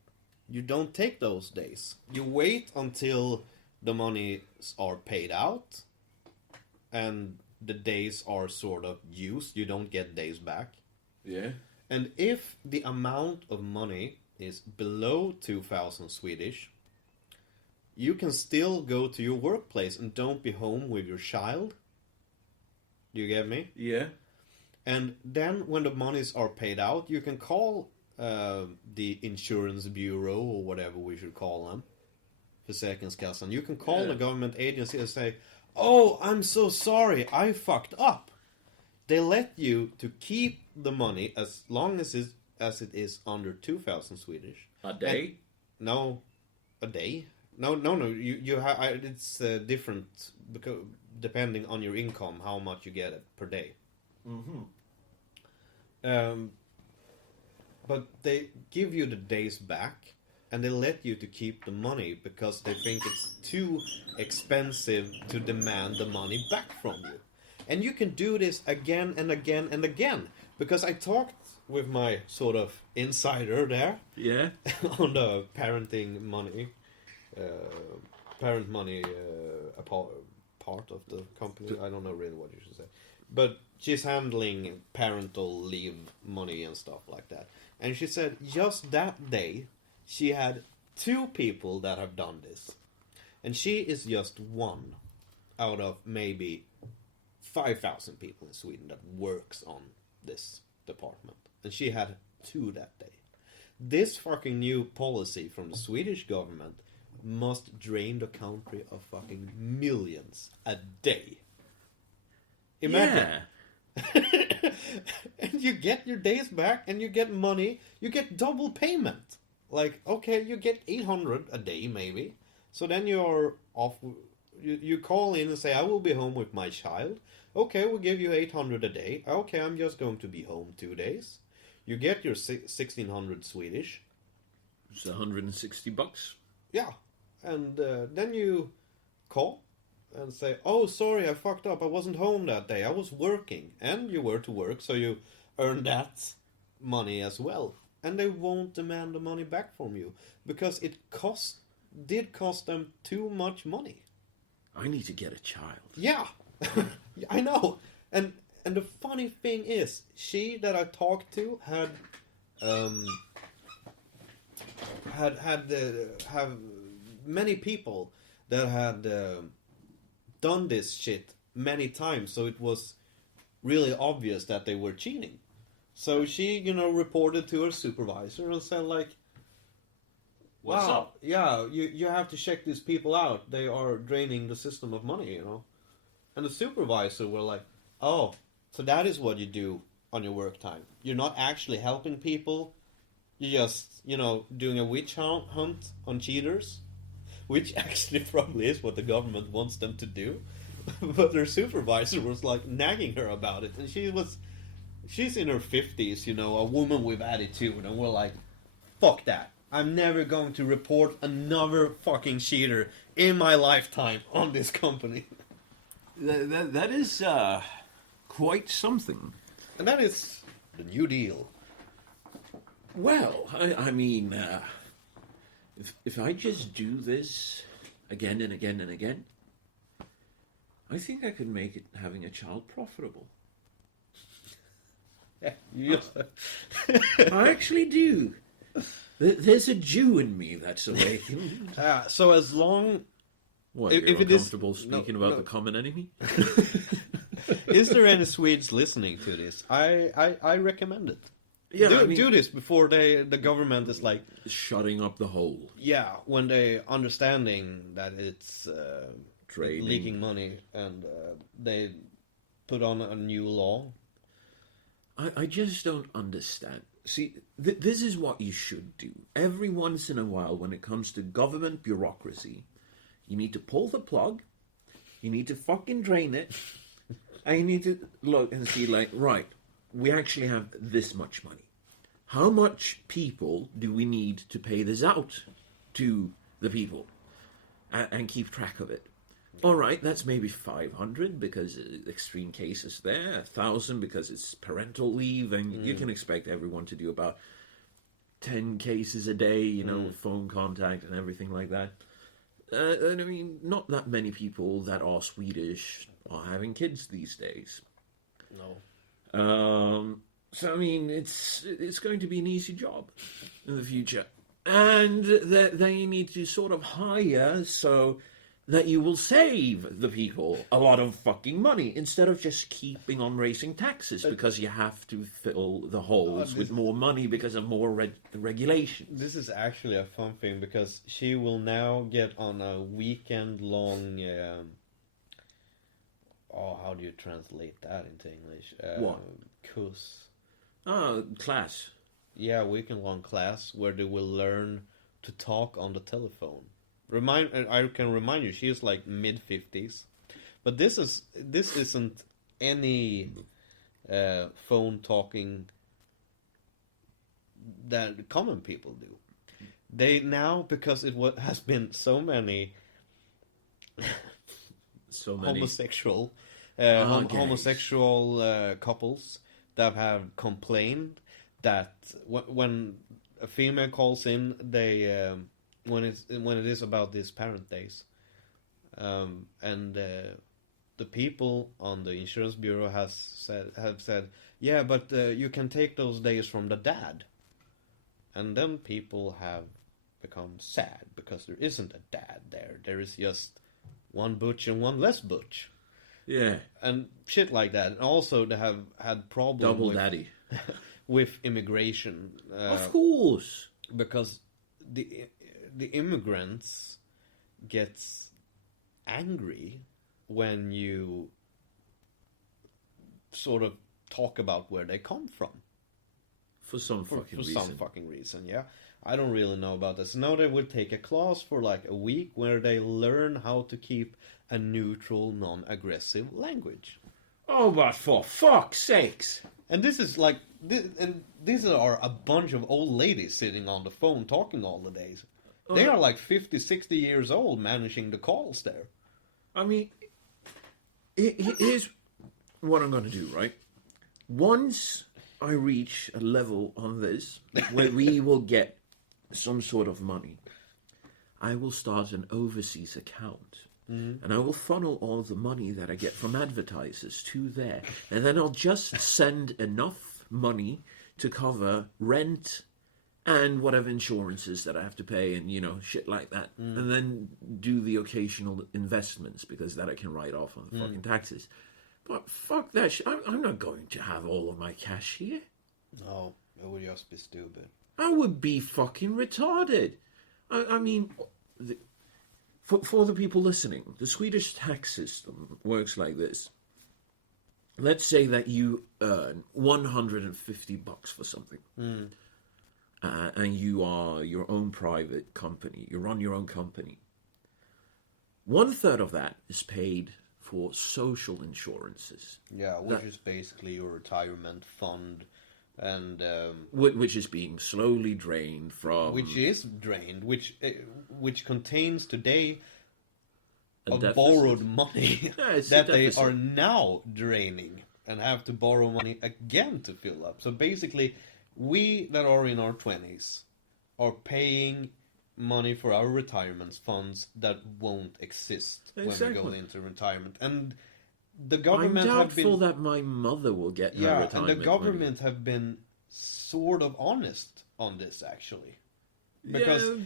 you don't take those days. You wait until the monies are paid out. And the days are sort of used. You don't get days back. Yeah. And if the amount of money is below 2,000 Swedish, you can still go to your workplace and don't be home with your child. Do you get me? Yeah. And then when the monies are paid out, you can call the insurance bureau, or whatever we should call them, Försäkringskassan. You can call the government agency and say, oh, I'm so sorry, I fucked up. They let you to keep the money as long as it's as it is under 2,000 Swedish. A day? No, a day. No. It's different because depending on your income, how much you get per day. But they give you the days back, and they let you to keep the money because they think it's too expensive to demand the money back from you. And you can do this again and again and again. Because I talked with my sort of insider there. Yeah. On the parenting money. Parent money part of the company. I don't know really what you should say. But she's handling parental leave money and stuff like that. And she said just that day, she had 2 people that have done this. And she is just one out of maybe 5,000 people in Sweden that works on this department. And she had 2 that day. This fucking new policy from the Swedish government must drain the country of fucking millions a day. Imagine. Yeah. And you get your days back and you get money. You get double payment. Like, okay, you get 800 a day maybe. So then you're off. You call in and say, I will be home with my child. Okay, we'll give you 800 a day. Okay, I'm just going to be home 2 days. You get your 1,600 Swedish. It's $160. Yeah. And then you call and say, oh, sorry, I fucked up. I wasn't home that day. I was working. And you were to work, so you earn that money as well. And they won't demand the money back from you. Because it did cost them too much money. I need to get a child. Yeah. I know. And the funny thing is, she that I talked to had have many people that had done this shit many times, so it was really obvious that they were cheating. So she, reported to her supervisor and said like, What's wow, up? yeah, you have to check these people out. They are draining the system of money, And the supervisor were like, oh, so that is what you do on your work time. You're not actually helping people. You're just, doing a witch hunt on cheaters. Which actually probably is what the government wants them to do. But her supervisor was like nagging her about it. And she's in her 50s, a woman with attitude. And we're like, fuck that. I'm never going to report another fucking cheater in my lifetime on this company. That is quite something. And that is the New Deal. Well, I mean, if I just do this again and again and again, I think I could make having a child profitable. Yeah, I actually do. There's a Jew in me that's awakened. so as long... What, If you're it is- uncomfortable speaking no, about no. the common enemy? Is there any Swedes listening to this? I recommend it. Yeah, do this before the government is like, shutting up the hole. yeah, when they understanding that it's Draining. leaking money and they put on a new law. I just don't understand. See, this is what you should do. Every once in a while, when it comes to government bureaucracy, you need to pull the plug, you need to fucking drain it, and you need to look and see, like, right, we actually have this much money. How much people do we need to pay this out to the people? And keep track of it. All right, that's maybe 500 because extreme cases there, 1,000 because it's parental leave, and you can expect everyone to do about 10 cases a day, with phone contact and everything like that. And I mean, not that many people that are Swedish are having kids these days. No. So I mean, it's going to be an easy job in the future, and they need to sort of hire so that you will save the people a lot of fucking money instead of just keeping on raising taxes because you have to fill the holes with more money because of more regulations. This is actually a fun thing because she will now get on a weekend-long... how do you translate that into English? What? Kurs. Class. weekend-long class where they will learn to talk on the telephone. I can remind you, she is like mid-50s, but this isn't any phone talking that common people do. They now, because has been so many homosexual couples that have complained that when a female calls in, they when it is about these parent days, and the people on the insurance bureau have said, yeah, but you can take those days from the dad, and then people have become sad because there isn't a dad there. There is just one butch and one less butch. Yeah. And shit like that. And also they have had problems Double daddy. with immigration. Of course. Because the immigrants gets angry when you sort of talk about where they come from. For some fucking reason, yeah. I don't really know about this. Now they will take a class for like a week where they learn how to keep a neutral, non-aggressive language. Oh, but for fuck's sakes! And this is like, these are a bunch of old ladies sitting on the phone talking all the days. They are like 50, 60 years old managing the calls there. I mean, here's what I'm going to do, right? Once I reach a level on this where we will get some sort of money, I will start an overseas account. Mm-hmm. And I will funnel all the money that I get from advertisers to there. And then I'll just send enough money to cover rent and whatever insurances that I have to pay and, shit like that. Mm. And then do the occasional investments because that I can write off on the fucking taxes. But fuck that shit. I'm not going to have all of my cash here. No, it would just be stupid. I would be fucking retarded. I mean, for the people listening, the Swedish tax system works like this. Let's say that you earn $150 for something. Mm. And you are your own private company. You run your own company. 1/3 of that is paid for social insurances. Yeah, which is basically your retirement fund, and which is being slowly drained from. Which contains today of deficit. borrowed money that they are now draining and have to borrow money again to fill up. So basically, we that are in our 20s are paying money for our retirement funds that won't exist when we go into retirement. And the government I'm doubtful that my mother will get her retirement and the government money. have been sort of honest on this, actually. Because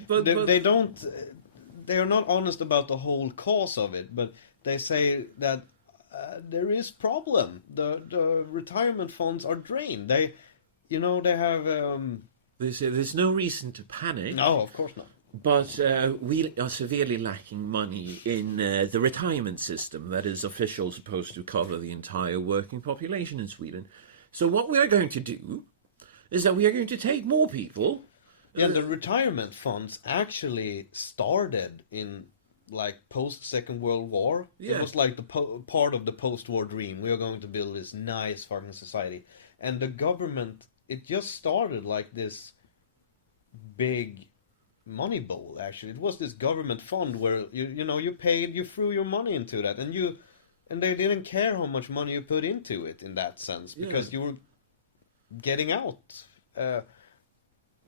they are not honest about the whole cause of it, but they say that there is problem. The retirement funds are drained. They have... They say there's no reason to panic. No, of course not. But we are severely lacking money in the retirement system that is official supposed to cover the entire working population in Sweden. So what we are going to do is that we are going to take more people. Yeah, the retirement funds actually started in like post-Second World War. Yeah. It was like the part of the post-war dream. We are going to build this nice fucking society. And the government, it just started like this big money bowl, actually. It was this government fund where you threw your money into that, and they didn't care how much money you put into it in that sense, because you were getting out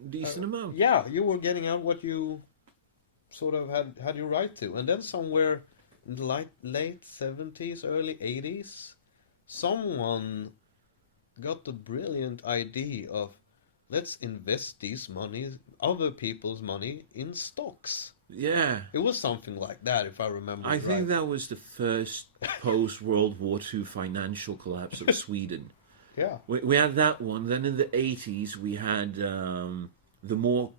decent amount. Yeah, you were getting out what you sort of had your right to. And then somewhere in the late 70s, early 80s, someone got the brilliant idea of, let's invest other people's money in stocks. Yeah. It was something like that, if I remember I think that was the first post-World War II financial collapse of Sweden. Yeah. We had that one. Then in the 80s, we had the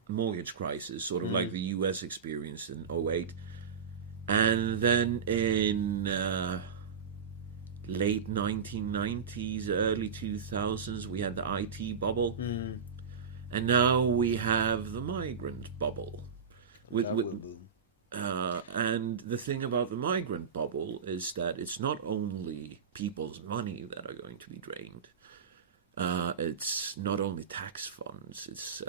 mortgage crisis, sort of like the US experienced in 2008. And then in late 1990s, early 2000s, we had the IT bubble. Mm. And now we have the migrant bubble. That will boom. And the thing about the migrant bubble is that it's not only people's money that are going to be drained. It's not only tax funds. It's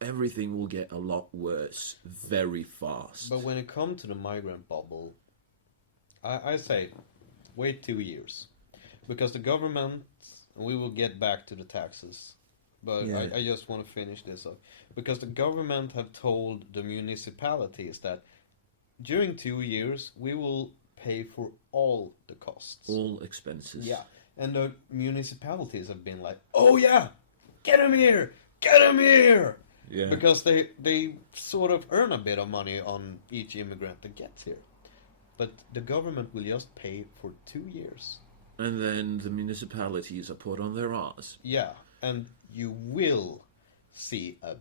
everything will get a lot worse very fast. But when it comes to the migrant bubble, I say wait 2 years. Because the government, we will get back to the taxes. But Yeah. I just want to finish this up. Because the government have told the municipalities that during 2 years we will pay for all the costs. All expenses. Yeah. And the municipalities have been like, oh yeah, get him here! Get him here! Yeah. Because they sort of earn a bit of money on each immigrant that gets here. But the government will just pay for 2 years. And then the municipalities are put on their arse. Yeah, and you will see a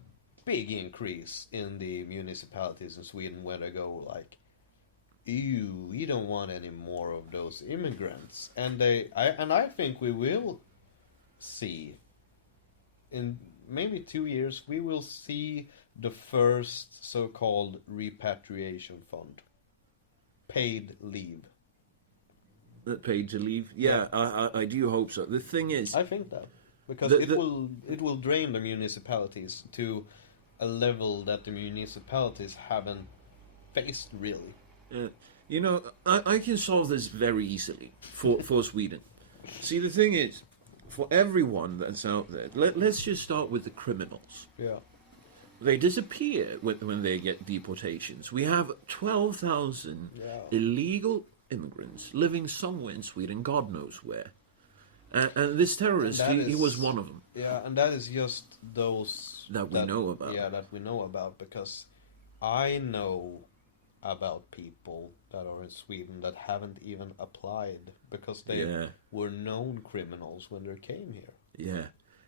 big increase in the municipalities in Sweden where they go like, ew, we don't want any more of those immigrants. And I think we will see, in maybe 2 years, we will see the first so-called repatriation fund. Paid leave. Paid to leave? Yeah, I do hope so. The thing is... I think that. Because it will drain the municipalities to a level that the municipalities haven't faced really. You know, I can solve this very easily for Sweden. See, the thing is, for everyone that's out there, let's just start with the criminals. Yeah. They disappear when they get deportations. We have 12,000 illegal immigrants living somewhere in Sweden, God knows where. And this terrorist, he was one of them. Yeah, and that is just those... That we know about. Yeah, that we know about, because I know about people that are in Sweden that haven't even applied because they were known criminals when they came here. Yeah,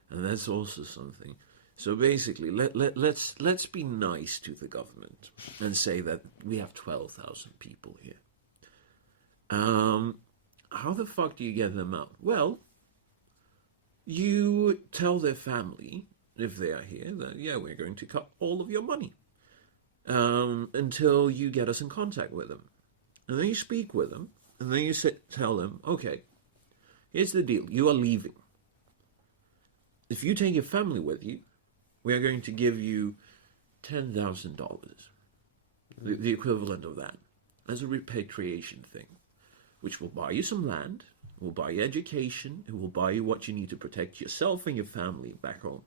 and that's also something. So basically, let's be nice to the government and say that we have 12,000 people here. How the fuck do you get them out? Well, you tell their family, if they are here, that, yeah, we're going to cut all of your money until you get us in contact with them. And then you speak with them, and then you tell them, okay, here's the deal. You are leaving. If you take your family with you, we are going to give you $10,000, the equivalent of that, as a repatriation thing, which will buy you some land, will buy you education, it will buy you what you need to protect yourself and your family back home.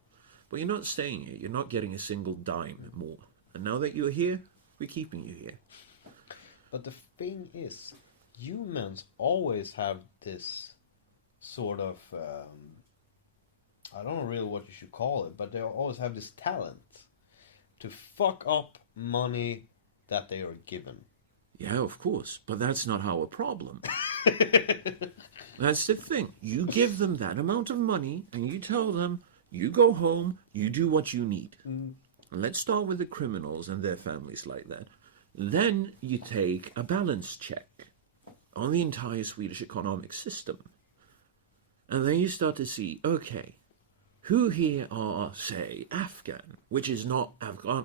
But you're not staying here. You're not getting a single dime more. And now that you're here, we're keeping you here. But the thing is, humans always have this sort of... I don't know really what you should call it, but they always have this talent to fuck up money that they are given. Yeah, of course, but that's not our problem. That's the thing. You give them that amount of money, and you tell them, you go home, you do what you need. And let's start with the criminals and their families like that. Then you take a balance check on the entire Swedish economic system. And then you start to see, okay, who here are, say, Afghan, which is not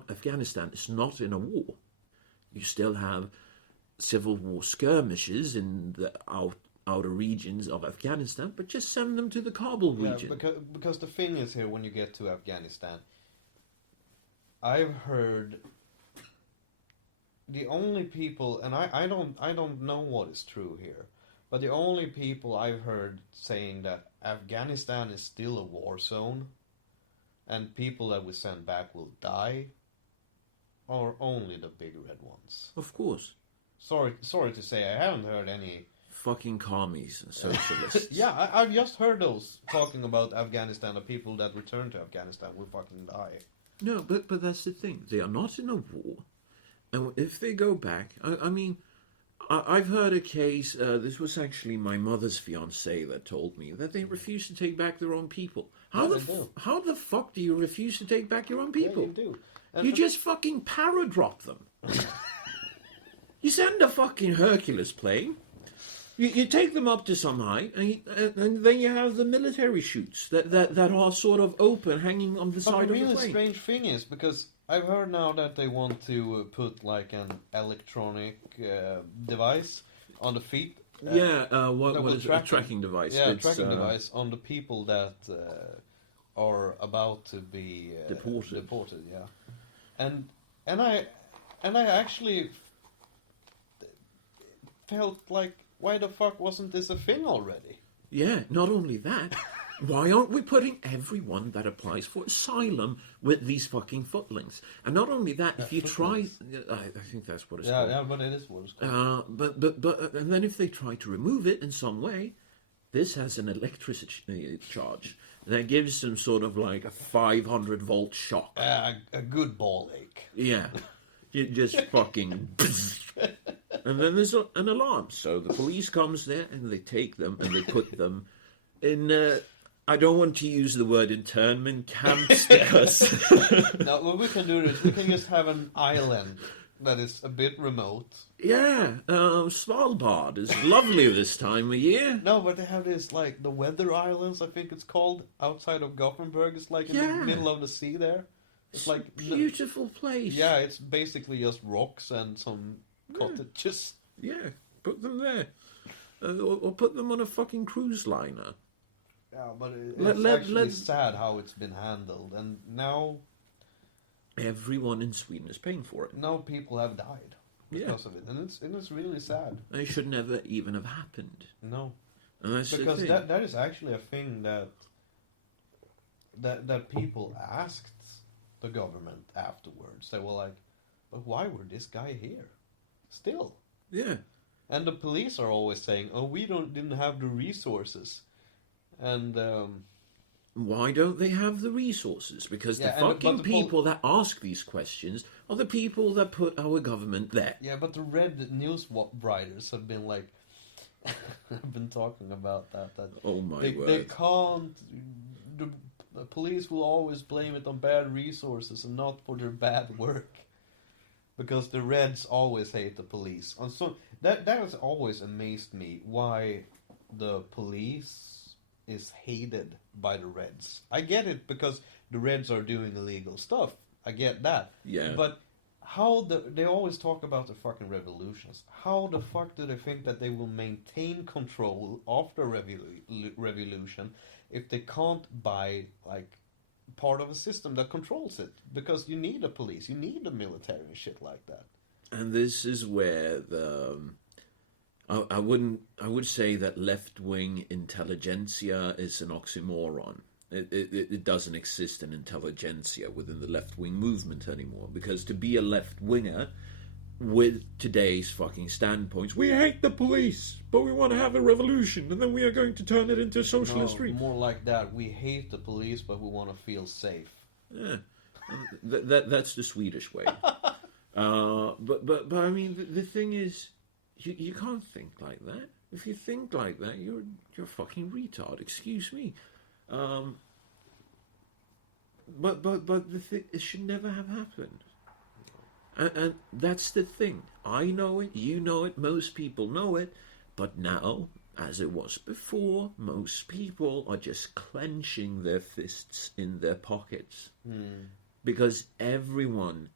Afghanistan is not in a war. You still have civil war skirmishes in the outer regions of Afghanistan, but just send them to the Kabul region. Because the thing is here, when you get to Afghanistan, I've heard the only people, and I don't know what is true here, but the only people I've heard saying that Afghanistan is still a war zone and people that we send back will die are only the big red ones. Of course. Sorry to say, I haven't heard any... Fucking commies and socialists. Yeah, I've just heard those talking about Afghanistan, the people that return to Afghanistan will fucking die. No, but that's the thing. They are not in a war. And if they go back... I mean, I've heard a case... this was actually my mother's fiancé that told me that they refuse to take back their own people. How the fuck do you refuse to take back your own people? Yeah, you do. And you just fucking paradrop them. You send a fucking Hercules plane. You take them up to some height, and then you have the military chutes that are sort of open, hanging on the side of the plane. But the really strange thing is, because I've heard now that they want to put like an electronic device on the feet. What is it? A tracking device. Yeah, tracking device on the people that are about to be deported. Yeah, and I actually felt like, why the fuck wasn't this a thing already? Yeah, not only that, why aren't we putting everyone that applies for asylum with these fucking footlings? And not only that, if you try... I think that's what it's called. Yeah, but it is what it's called. But and then if they try to remove it in some way, this has an electricity charge that gives them sort of like a 500-volt shock. A good ball ache. Yeah. You just fucking... And then there's an alarm. So the police comes there and they take them and they put them in... I don't want to use the word internment camps because... No, what we can do is we can just have an island that is a bit remote. Yeah, Svalbard is lovely this time of year. No, but they have this, like, the Weather Islands, I think it's called, outside of Gothenburg. It's like in the middle of the sea there. It's like a beautiful place. Yeah, it's basically just rocks and some cottages. Yeah, put them there. Or put them on a fucking cruise liner. Yeah, but it's actually sad how it's been handled. And now... everyone in Sweden is paying for it. Now people have died because of it. And it's really sad. It should never even have happened. No. And that's because that is actually a thing that people asked the government afterwards. They were like, but why were this guy here? Still. Yeah. And the police are always saying, oh, we didn't have the resources. And why don't they have the resources? Because the fucking people that ask these questions are the people that put our government there. Yeah, but the red news writers have been like, I've been talking about that. Oh my word. They can't. The police will always blame it on bad resources and not for their bad work. Because the Reds always hate the police. And so that has always amazed me, why the police is hated by the Reds. I get it because the Reds are doing illegal stuff. I get that. Yeah. But they always talk about the fucking revolutions. How the fuck do they think that they will maintain control after revolution if they can't buy like part of a system that controls it? Because you need a police, you need a military and shit like that. And this is where I would say that left-wing intelligentsia is an oxymoron. It doesn't exist an intelligentsia within the left-wing movement anymore. Because to be a left-winger with today's fucking standpoints, we hate the police, but we want to have a revolution, and then we are going to turn it into a socialist street. More like that. We hate the police, but we want to feel safe. Yeah, that's the Swedish way. But I mean, the thing is, you can't think like that. If you think like that, you're a fucking retard. Excuse me. But the thing, it should never have happened. And that's the thing. I know it, you know it, most people know it, but now, as it was before, most people are just clenching their fists in their pockets. Because everyone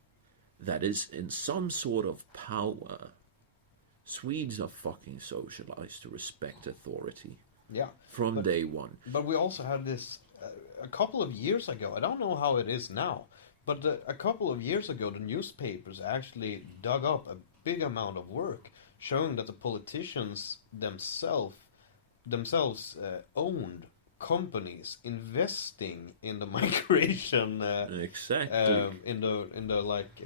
that is in some sort of power, Swedes are fucking socialized to respect authority. Yeah. From day one. But we also had this a couple of years ago. I don't know how it is now. But a couple of years ago, the newspapers actually dug up a big amount of work showing that the politicians themselves owned companies investing in the migration. Exactly. In the like,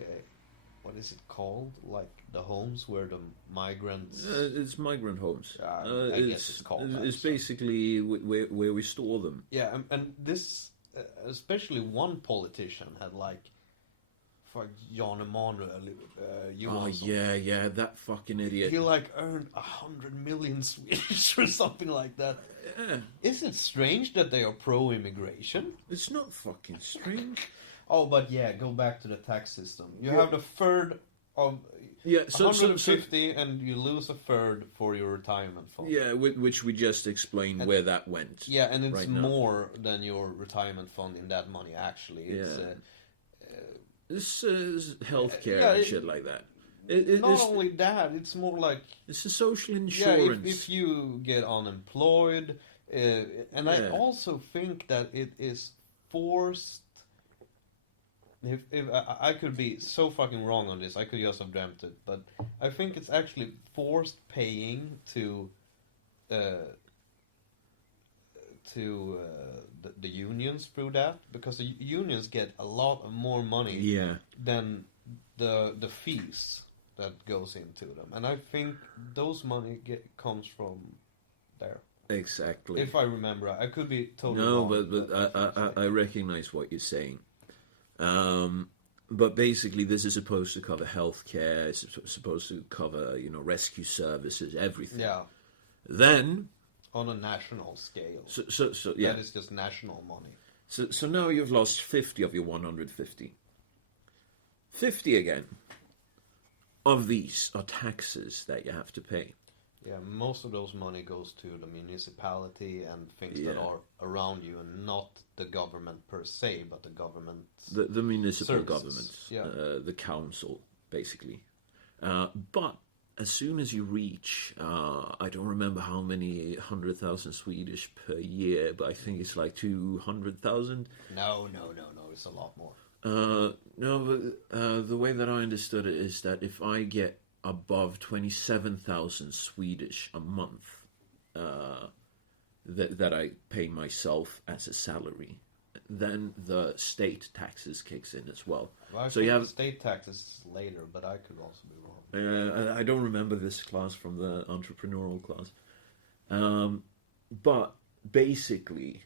what is it called? Like the homes where the migrants. It's migrant homes. I guess it's called. It's basically where we store them. Yeah, and this. Especially one politician had like, fuck Jan Emanuel. Yeah, that fucking idiot. He like earned 100 million Swedish or something like that. Yeah. Is it strange that they are pro-immigration? It's not fucking strange. Oh, but yeah, go back to the tax system. You have the third of Yeah, so 150, and you lose a third for your retirement fund. yeah, which we just explained where that went. Yeah, and it's right now. more than your retirement fund in that money. Actually, it's This is healthcare yeah, and shit like that. not only that. It's more like it's a social yeah, insurance. if you get unemployed, and I also think that it is forced. If I could be so fucking wrong on this, I could just have dreamt it, but I think it's actually forced paying to the unions through that, because the unions get a lot more money than the fees that goes into them, and I think those money comes from there. Exactly. If I remember, I could be totally wrong. wrong. But I recognize what you're saying. But basically, this is supposed to cover healthcare. It's supposed to cover, rescue services, everything. Yeah. Then, on a national scale. So yeah. That is just national money. So now you've lost 50 of your 150. 50 again of these are taxes that you have to pay. Yeah, most of those money goes to the municipality and things that are around you, and not the government per se, but the government. The municipal services. government, the council, basically. But as soon as you reach, I don't remember how many 100,000 Swedish per year, but I think it's like 200,000. No, it's a lot more. No, but the way that I understood it is that if I get above 27,000 Swedish a month that I pay myself as a salary, then the state taxes kicks in as well. I so think you have the state taxes later, but I could also be wrong. I don't remember this class from the entrepreneurial class, but basically,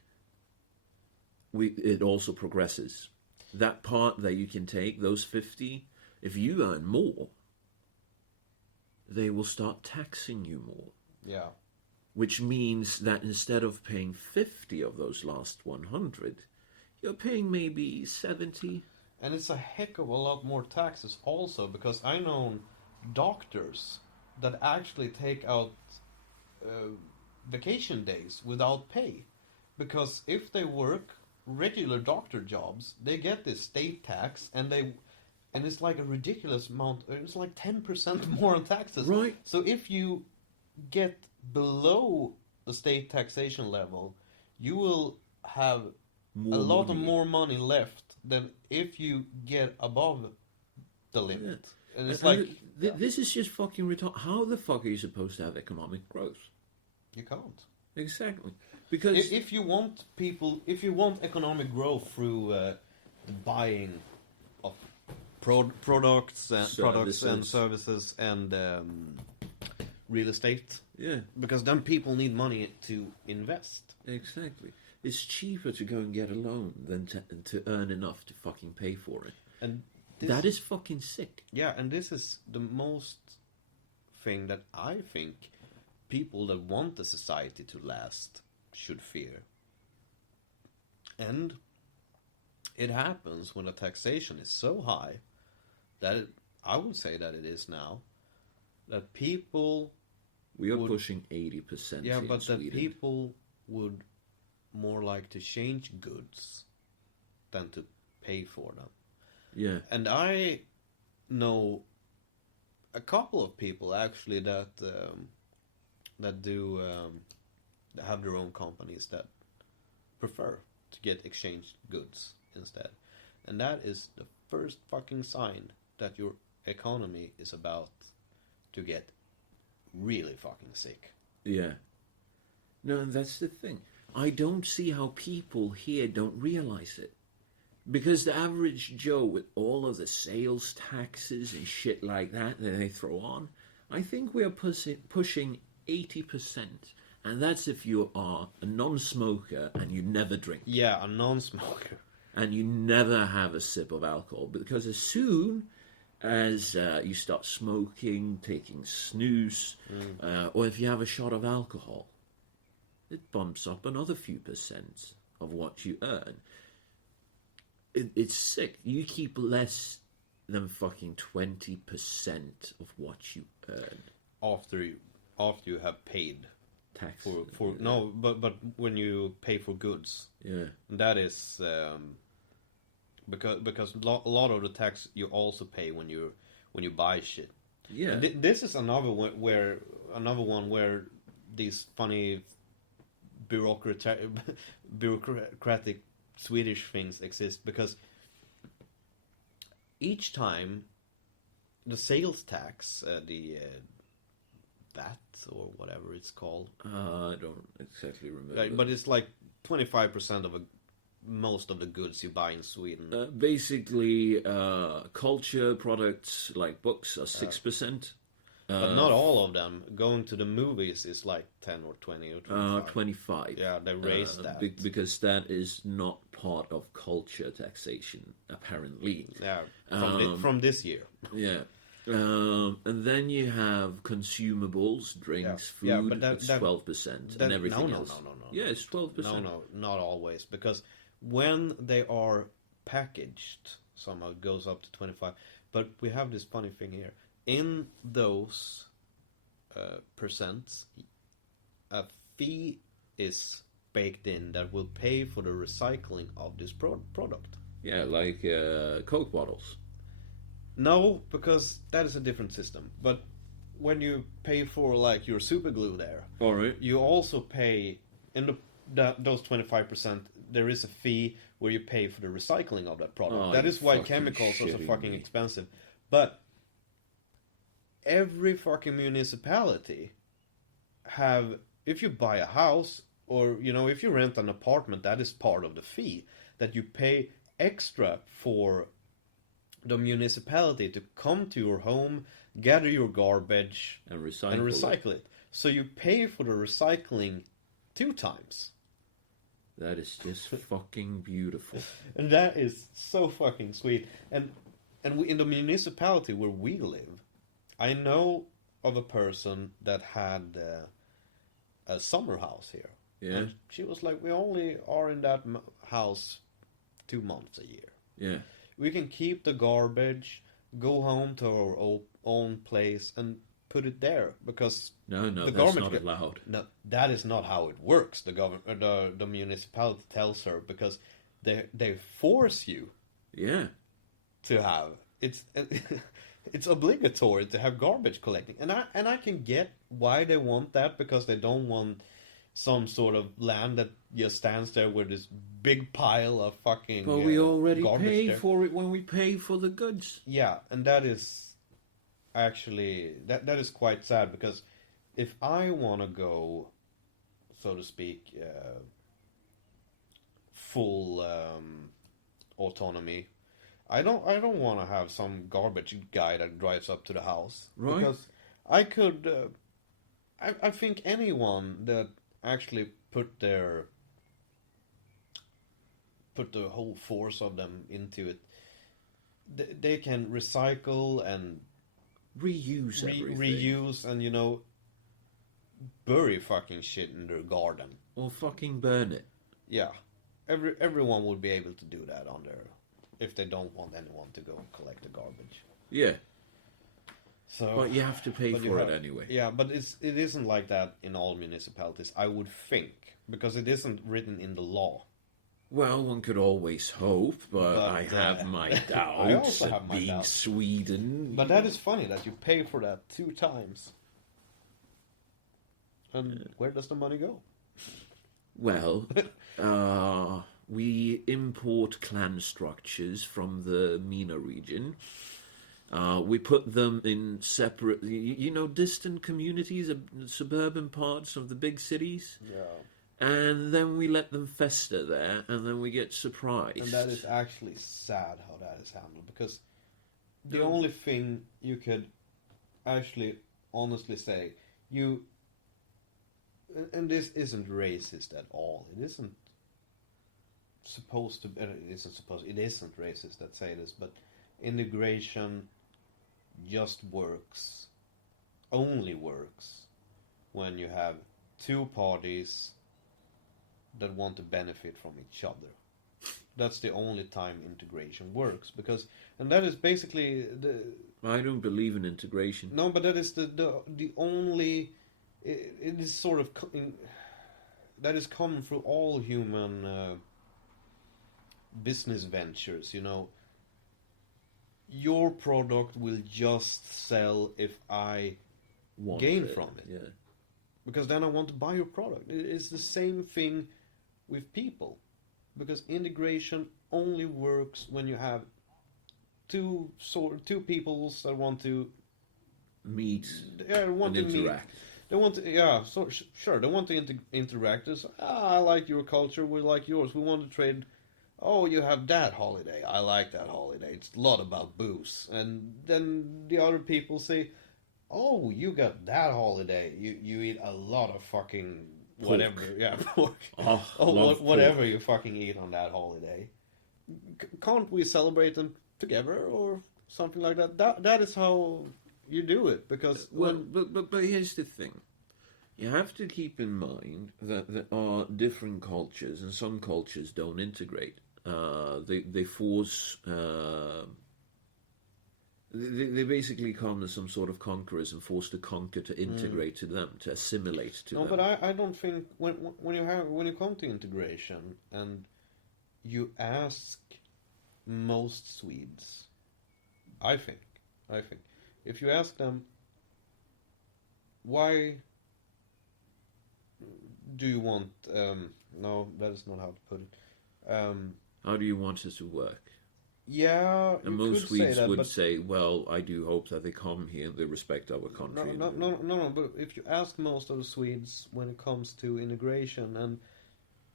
it also progresses. That part that you can take, those 50, if you earn more, they will start taxing you more. Yeah. Which means that instead of paying 50 of those last 100, you're paying maybe 70. And it's a heck of a lot more taxes also, because I know doctors that actually take out vacation days without pay. Because if they work regular doctor jobs, they get this state tax, and it's like a ridiculous amount. It's like 10% more on taxes. Right. So if you get below the state taxation level, you will have a lot of more money left than if you get above the limit. Yeah. And it's this is just fucking retarded. How the fuck are you supposed to have economic growth? You can't. Exactly. Because if you want economic growth through the buying of products and services and real estate, because then people need money to invest. Exactly. It's cheaper to go and get a loan than to earn enough to fucking pay for it. And that is fucking sick. Yeah, and this is the most thing that I think people that want the society to last should fear. And it happens when the taxation is so high that I would say that it is now, that people... We are pushing 80%. Yeah, but Sweden. that people would more like to change goods than to pay for them. Yeah. And I know a couple of people actually that have their own companies that prefer to get exchanged goods instead. And that is the first fucking sign that your economy is about to get really fucking sick. Yeah. No, and that's the thing. I don't see how people here don't realize it. Because the average Joe, with all of the sales taxes and shit like that they throw on, I think we are pushing 80%. And that's if you are a non-smoker and you never drink. Yeah, a non-smoker. And you never have a sip of alcohol. Because as soon as you start smoking, taking snooze, or if you have a shot of alcohol, it bumps up another few percent of what you earn. It's sick. You keep less them fucking 20% of what you earn. After you have paid Tax. for no, but when you pay for goods, Yeah. that is because a lot of the tax you also pay when you buy shit. Yeah. This is another one where these funny bureaucratic Swedish things exist, because each time the sales tax, the VAT or whatever it's called, I don't exactly remember. but it's like 25% of most of the goods you buy in Sweden. Basically, culture products like books are 6%. But not all of them. Going to the movies is like 10 or 20 or 25. 25. Yeah, they raised that. Because that is not part of culture taxation, apparently. Yeah, from this year. Yeah. And then you have consumables, drinks, food, but it's 12%, and everything else. No. Yeah, it's 12%. No, not always. Because when they are packaged, somehow it goes up to 25. But we have this funny thing here. In those percents, a fee is baked in that will pay for the recycling of this product. Yeah, like Coke bottles. No, because that is a different system. But when you pay for like your super glue there, all right, you also pay in those 25%. There is a fee where you pay for the recycling of that product. That is why chemicals are so fucking expensive. But every fucking municipality have, if you buy a house or if you rent an apartment, that is part of the fee that you pay extra for the municipality to come to your home, gather your garbage and recycle it. So you pay for the recycling 2 times. That is just fucking beautiful. And that is so fucking sweet. And we, in the municipality where we live, I know of a person that had a summer house here. Yeah. And she was like, we only are in that house 2 months a year. Yeah. We can keep the garbage, go home to our own place, and put it there, because no, the that's not allowed. No, that is not how it works. The municipality tells her, because they force you. Yeah. To have it's obligatory to have garbage collecting, and I can get why they want that, because they don't want some sort of land that just stands there with this big pile of fucking. But we already pay there. for it when we pay for the goods. Yeah, and that is actually that is quite sad, because if I want to go, so to speak, full autonomy, I don't want to have some garbage guy that drives up to the house, right? Because I could, I think anyone that actually put the whole force of them into it, they can recycle and reuse everything. Reuse and bury fucking shit in their garden or fucking burn it. Yeah, everyone would be able to do that on their, if they don't want anyone to go and collect the garbage. Yeah. So, but you have to pay for it anyway. Yeah, but it isn't like that in all municipalities, I would think, because it isn't written in the law. Well, one could always hope, but I have my doubts. I also have my being doubts. Sweden. But that is funny that you pay for that 2 times. And where does the money go? Well, we import clan structures from the MENA region. We put them in separate, distant communities, suburban parts of the big cities. Yeah. And then we let them fester there, and then we get surprised. And that is actually sad how that is handled, because the only thing you could actually honestly say, and this isn't racist at all. It isn't supposed to. It isn't racist that say this, but integration just works. Only works when you have 2 parties that want to benefit from each other. That's the only time integration works, because, and that is basically the. I don't believe in integration. No, but that is the only. It is sort of that is common through all human business ventures. Your product will just sell if I gain from it. Yeah. Because then I want to buy your product. It's the same thing with people. Because integration only works when you have two peoples that want to meet and interact. They want to, sure, they want to interact. It's, I like your culture, we like yours. We want to trade. Oh, you have that holiday. I like that holiday. It's a lot about booze. And then the other people say, oh, you got that holiday. You eat a lot of fucking whatever. Pork. Yeah, pork. Whatever you fucking eat on that holiday. Can't we celebrate them together or something like that? That is how you do it. Because but here's the thing. You have to keep in mind that there are different cultures, and some cultures don't integrate. They force. They basically come as some sort of conquerors and force the conquered to integrate to them, to assimilate to them. No, but I don't think when you come to integration and you ask most Swedes, I think if you ask them, why do you want no, that is not how to put it. How do you want it to work? Yeah, and most Swedes would say, well, I do hope that they come here, they respect our country. No, but if you ask most of the Swedes when it comes to integration, and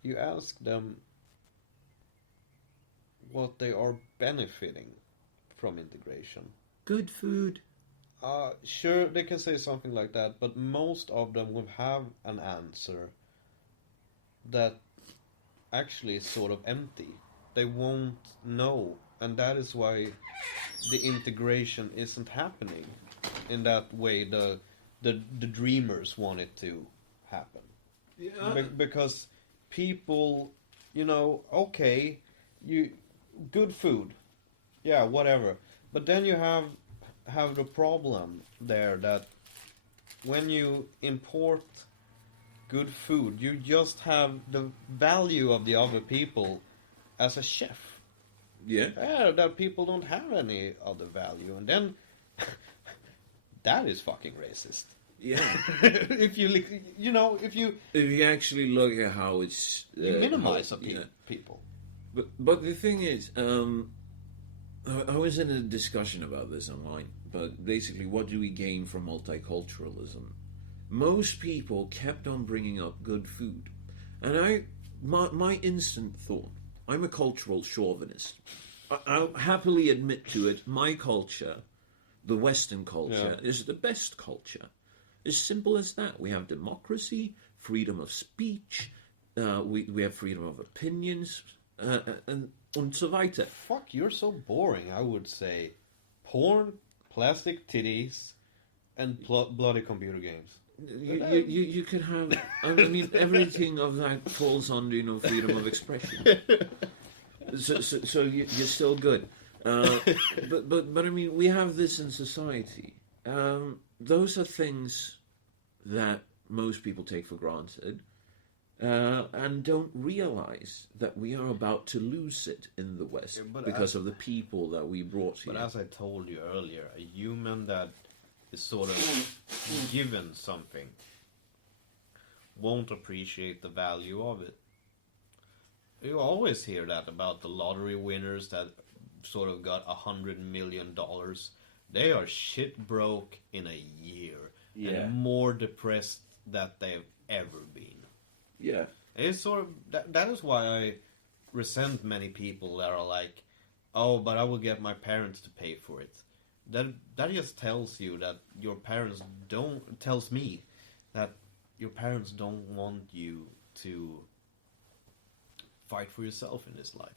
you ask them what they are benefiting from integration. Good food. Sure, they can say something like that, but most of them will have an answer that actually is sort of empty. They won't know, and that is why the integration isn't happening in that way the dreamers want it to happen. Yeah. Because people, okay, good food, yeah, whatever, but then you have the problem there that when you import good food, you just have the value of the other people as a chef. Yeah. That people don't have any other value, and then that is fucking racist. Yeah. if you actually look at how it's you minimize people. But the thing is, I was in a discussion about this online, but basically, what do we gain from multiculturalism? Most people kept on bringing up good food, and my instant thought, I'm a cultural chauvinist. I'll happily admit to it. My culture, the Western culture, is the best culture. As simple as that. We have democracy, freedom of speech, we have freedom of opinions, and so weiter. Fuck, you're so boring. I would say porn, plastic titties, and bloody computer games. You can have. I mean, everything of that falls under freedom of expression. So you're still good. But I mean, we have this in society. Those are things that most people take for granted, and don't realize that we are about to lose it in the West because of the people that we brought here. But as I told you earlier, a human that is sort of given something won't appreciate the value of it. You always hear that about the lottery winners that sort of got $100 million. They are shit broke in a year and more depressed than they've ever been. Yeah, it's sort of that is why I resent many people that are like, oh, but I will get my parents to pay for it. That just tells you that your parents tells me that your parents don't want you to fight for yourself in this life.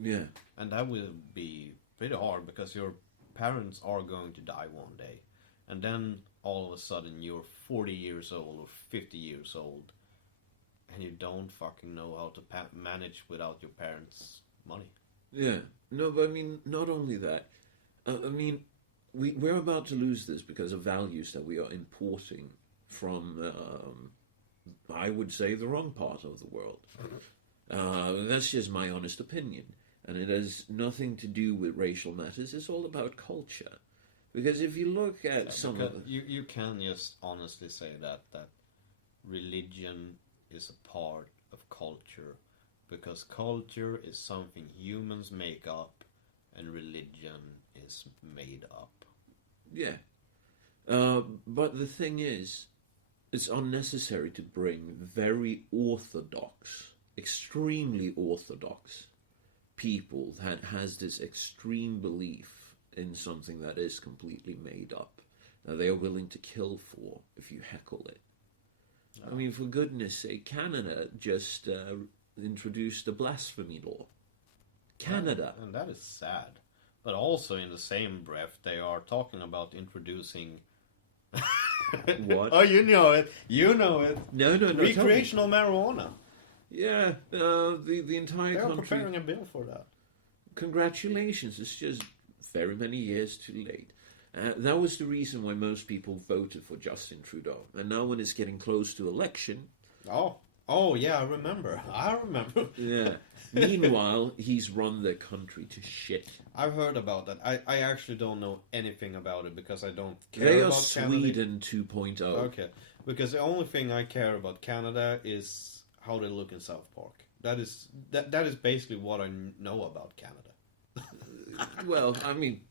Yeah. And that will be pretty hard because your parents are going to die one day. And then all of a sudden you're 40 years old or 50 years old and you don't fucking know how to manage without your parents' money. Yeah. No, but I mean, not only that. I mean, we're about to lose this because of values that we are importing from, I would say, the wrong part of the world. That's just my honest opinion. And it has nothing to do with racial matters. It's all about culture. Because if you look at some of the... You can just honestly say that religion is a part of culture, because culture is something humans make up and religion is made up. Yeah. But the thing is, it's unnecessary to bring very orthodox, extremely orthodox people that has this extreme belief in something that is completely made up, that they are willing to kill for if you heckle it. I mean, for goodness sake, Canada just introduced a blasphemy law. Canada. And that is sad. But also in the same breath, they are talking about introducing... What? Oh, you know it. You know it. No. Recreational marijuana. Yeah, the entire They are country... preparing a bill for that. Congratulations, it's just very many years too late. That was the reason why most people voted for Justin Trudeau. And now when it's getting close to election... Oh yeah, I remember. Yeah. Meanwhile, he's run the country to shit. I've heard about that. I actually don't know anything about it because I don't care They are about Sweden 2.0. Okay. Because the only thing I care about Canada is how they look in South Park. That is basically what I know about Canada. Well, I mean,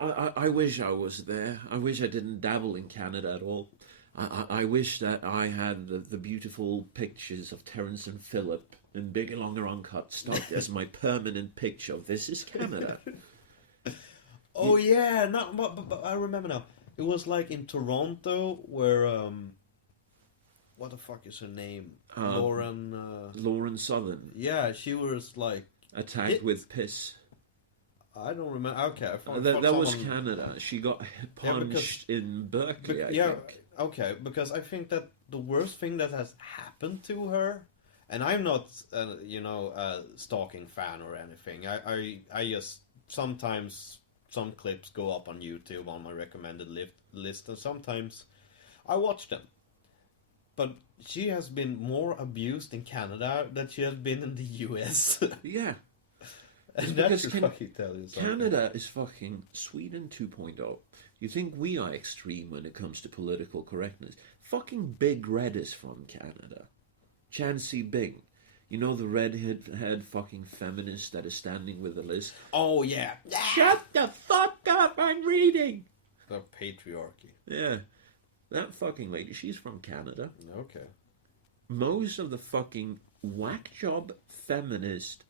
I wish I was there. I wish I didn't dabble in Canada at all. I wish that I had the beautiful pictures of Terrence and Phillip in big and longer uncut stuck as my permanent picture of this is Canada. Oh yeah, no, but I remember now. It was like in Toronto where what the fuck is her name? Lauren Southern. Yeah, she was like attacked with piss. I don't remember. Okay, that was Canada. She got punched in Berkeley. I think. Okay, because I think that the worst thing that has happened to her, and I'm not, a stalking fan or anything. I just sometimes some clips go up on YouTube on my recommended list, and sometimes I watch them. But she has been more abused in Canada than she has been in the US. Yeah. And that should fucking tell you something. Canada is fucking Sweden 2.0. You think we are extreme when it comes to political correctness? Fucking Big Red is from Canada. Chansey Bing. You know the redhead fucking feminist that is standing with the list? Oh, yeah. Shut the fuck up, I'm reading! The patriarchy. Yeah. That fucking lady, she's from Canada. Okay. Most of the fucking whack job feminist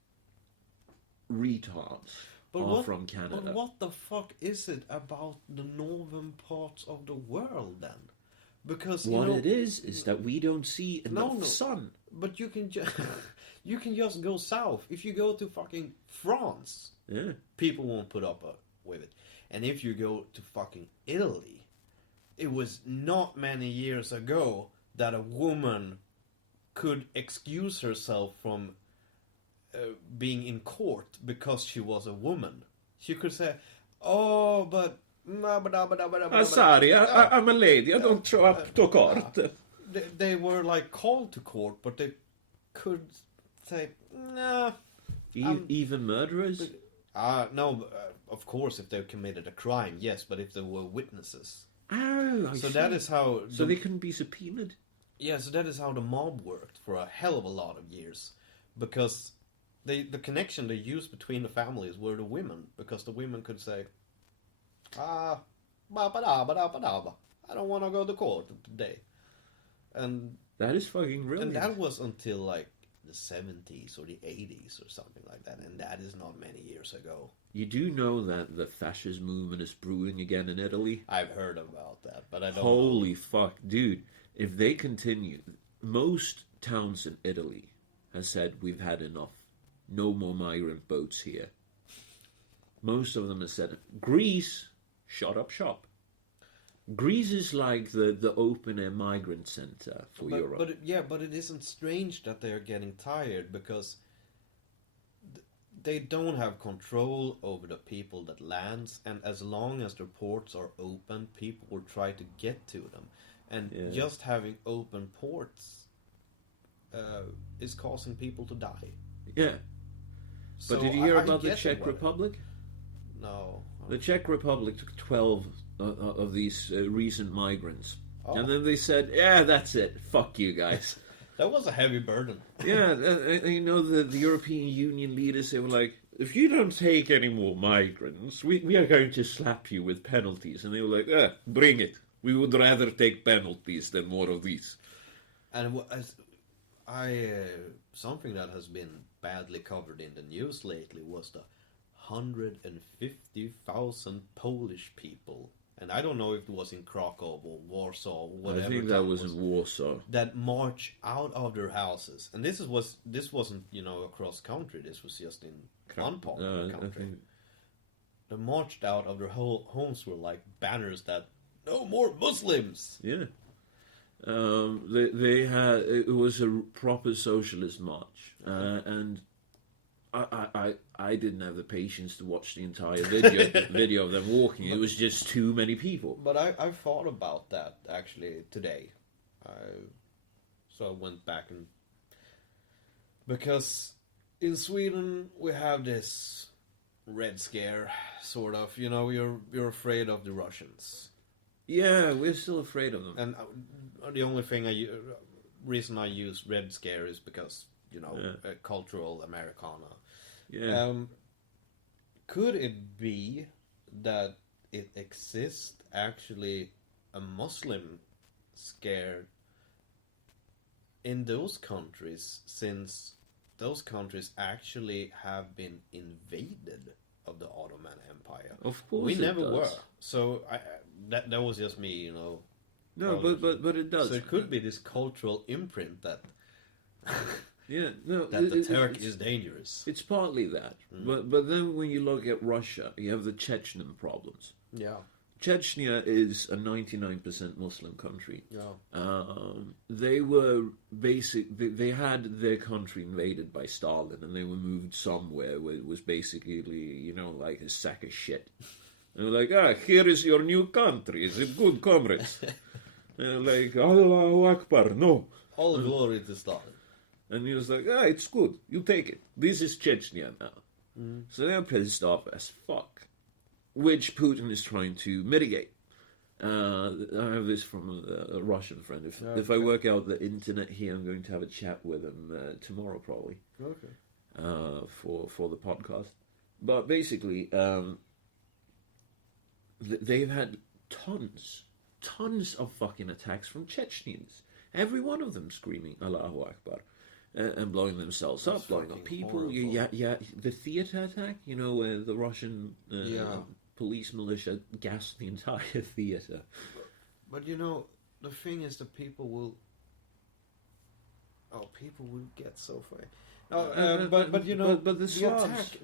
retards are from Canada. But what the fuck is it about the northern parts of the world then? Because it is that we don't see enough sun. But you can just go south. If you go to fucking France, people won't put up with it. And if you go to fucking Italy, it was not many years ago that a woman could excuse herself from being in court because she was a woman. She could say, "Oh, but sorry, I'm a lady. I don't show up to court." They were like called to court, but they could say, "Nah." Even murderers? No. Of course, if they committed a crime, yes. But if there were witnesses, that is how. So they couldn't be subpoenaed. Yeah, so that is how the mob worked for a hell of a lot of years, because the connection they used between the families were the women, because the women could say, I don't want to go to court today. And that is fucking brilliant. And that was until like the 70s or the 80s or something like that, and that is not many years ago. You do know that the fascist movement is brewing again in Italy? I've heard about that, but I don't Holy fuck, dude. If they continue, most towns in Italy have said, we've had enough. No more migrant boats here. Most of them have said, Greece, shut up shop. Greece is like the open-air migrant center for Europe. But it isn't strange that they are getting tired, because they don't have control over the people that lands, and as long as the ports are open, people will try to get to them. And just having open ports is causing people to die. Yeah. So but did you hear I about the get Czech what- Republic? No. The Czech Republic took 12 of these recent migrants. Oh. And then they said, yeah, that's it. Fuck you guys. That was a heavy burden. Yeah, you know, the European Union leaders, they were like, if you don't take any more migrants, we are going to slap you with penalties. And they were like, bring it. We would rather take penalties than more of these. And something that has been badly covered in the news lately was the 150,000 Polish people, and I don't know if it was in Krakow or Warsaw or whatever. I think that was in Warsaw. That march out of their houses, and this wasn't across country. This was just in one part of the country. They marched out of their homes were like banners that no more Muslims. Yeah. They had, it was a proper socialist march, and I didn't have the patience to watch the entire video of them walking. It was just too many people. But I thought about that actually today. So I went back and because in Sweden we have this Red Scare, sort of. You're afraid of the Russians. Yeah, we're still afraid of them. And the only reason I use Red Scare is because cultural Americana. Yeah. Could it be that it exists actually a Muslim scare in those countries, since those countries actually have been invaded of the Ottoman Empire? Of course, we it never does. were. So that was just me, No, but it does. So it could be this cultural imprint that Yeah, no, that the Turk is dangerous. It's partly that, but then when you look at Russia, you have the Chechen problems. Yeah. Chechnya is a 99% Muslim country. Yeah. They were they had their country invaded by Stalin, and they were moved somewhere where it was basically, like a sack of shit. They were like, here is your new country. Is it good, comrades? Like, Allahu Akbar, no. All glory to Stalin. And he was like, it's good. You take it. This is Chechnya now. So they're pissed off as fuck. Which Putin is trying to mitigate. I have this from a Russian friend. If I work out the internet here, I'm going to have a chat with him tomorrow, probably. Okay. For the podcast. But basically, they've had tons of fucking attacks from Chechens. Every one of them screaming Allahu Akbar. And blowing themselves up, blowing up people. Horrible. Yeah. The theater attack, where the Russian police militia gassed the entire theater. But the thing is that people will get so far. No, but the Slavs.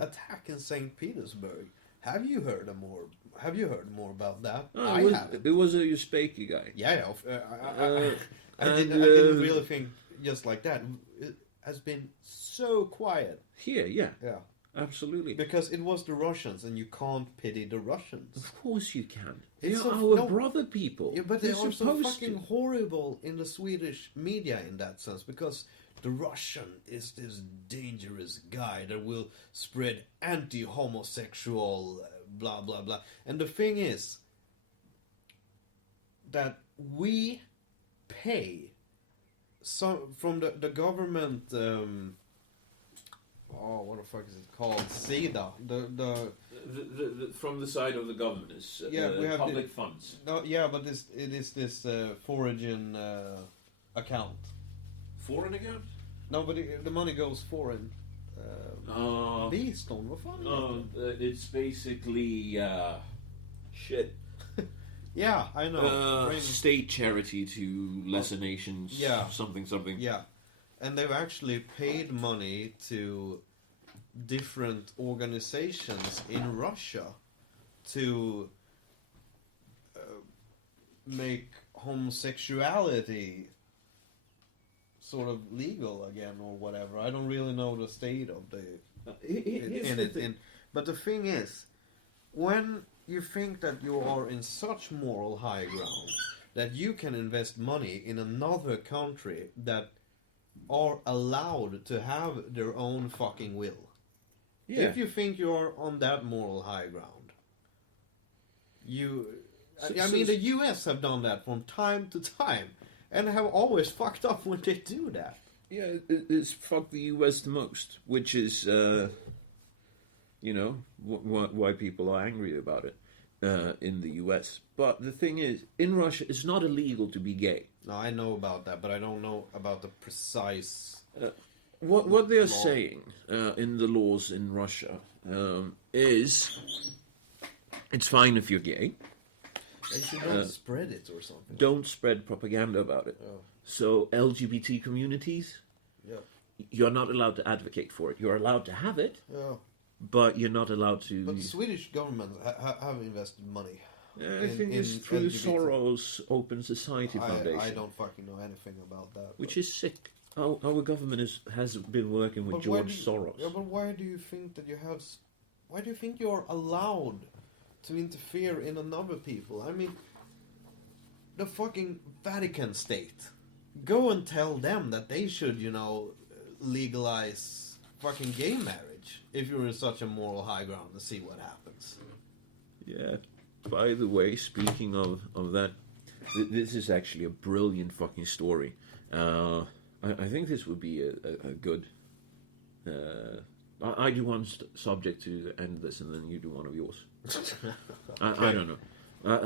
Attack in St. Petersburg. Have you heard more about that? It was a Uzbeki guy. Yeah. I And, didn't really think just like that. It has been so quiet. Here, yeah. Yeah. Absolutely. Because it was the Russians, and you can't pity the Russians. Of course you can. It's They're so- our brother people. Yeah, but They're they are so supposed fucking to. horrible in the Swedish media in that sense, because the Russian is this dangerous guy that will spread anti-homosexual blah blah blah. And the thing is that we pay some from the government. What the fuck is it called? SIDA. The From the side of the government is we have public funds. No, yeah, but it is this foreign account. Foreign account? No, but the money goes foreign. Bistånd, vad fan är det? It's basically shit. Yeah, I know. State charity to lesser nations. Yeah. Something. Yeah, and they've actually paid money to different organizations in Russia to make homosexuality sort of legal again or whatever. I don't really know the state of But the thing is, when you think that you are in such moral high ground that you can invest money in another country that are allowed to have their own fucking will. Yeah. If you think you're on that moral high ground, the US have done that from time to time and have always fucked up when they do that. Yeah, it's fucked the US the most, which is, why people are angry about it in the US. But the thing is, in Russia, it's not illegal to be gay. No, I know about that, but I don't know about the precise... What they're saying in the laws in Russia is it's fine if you're gay. They should not spread it or something. Don't spread propaganda about it. Oh. So LGBT communities, you're not allowed to advocate for it. You're allowed to have it, but you're not allowed to... But the Swedish government have invested money. I think it's through LGBT. Soros Open Society Foundation. I don't fucking know anything about that. Which is sick. Our government has been working with George Soros. Yeah, but why do you think that you have... Why do you think you're allowed to interfere in another people? I mean, the fucking Vatican state. Go and tell them that they should, legalize fucking gay marriage if you're in such a moral high ground and see what happens. Yeah. By the way, speaking of that, this is actually a brilliant fucking story. I think this would be a good... I do one subject to end this, and then you do one of yours. I don't know.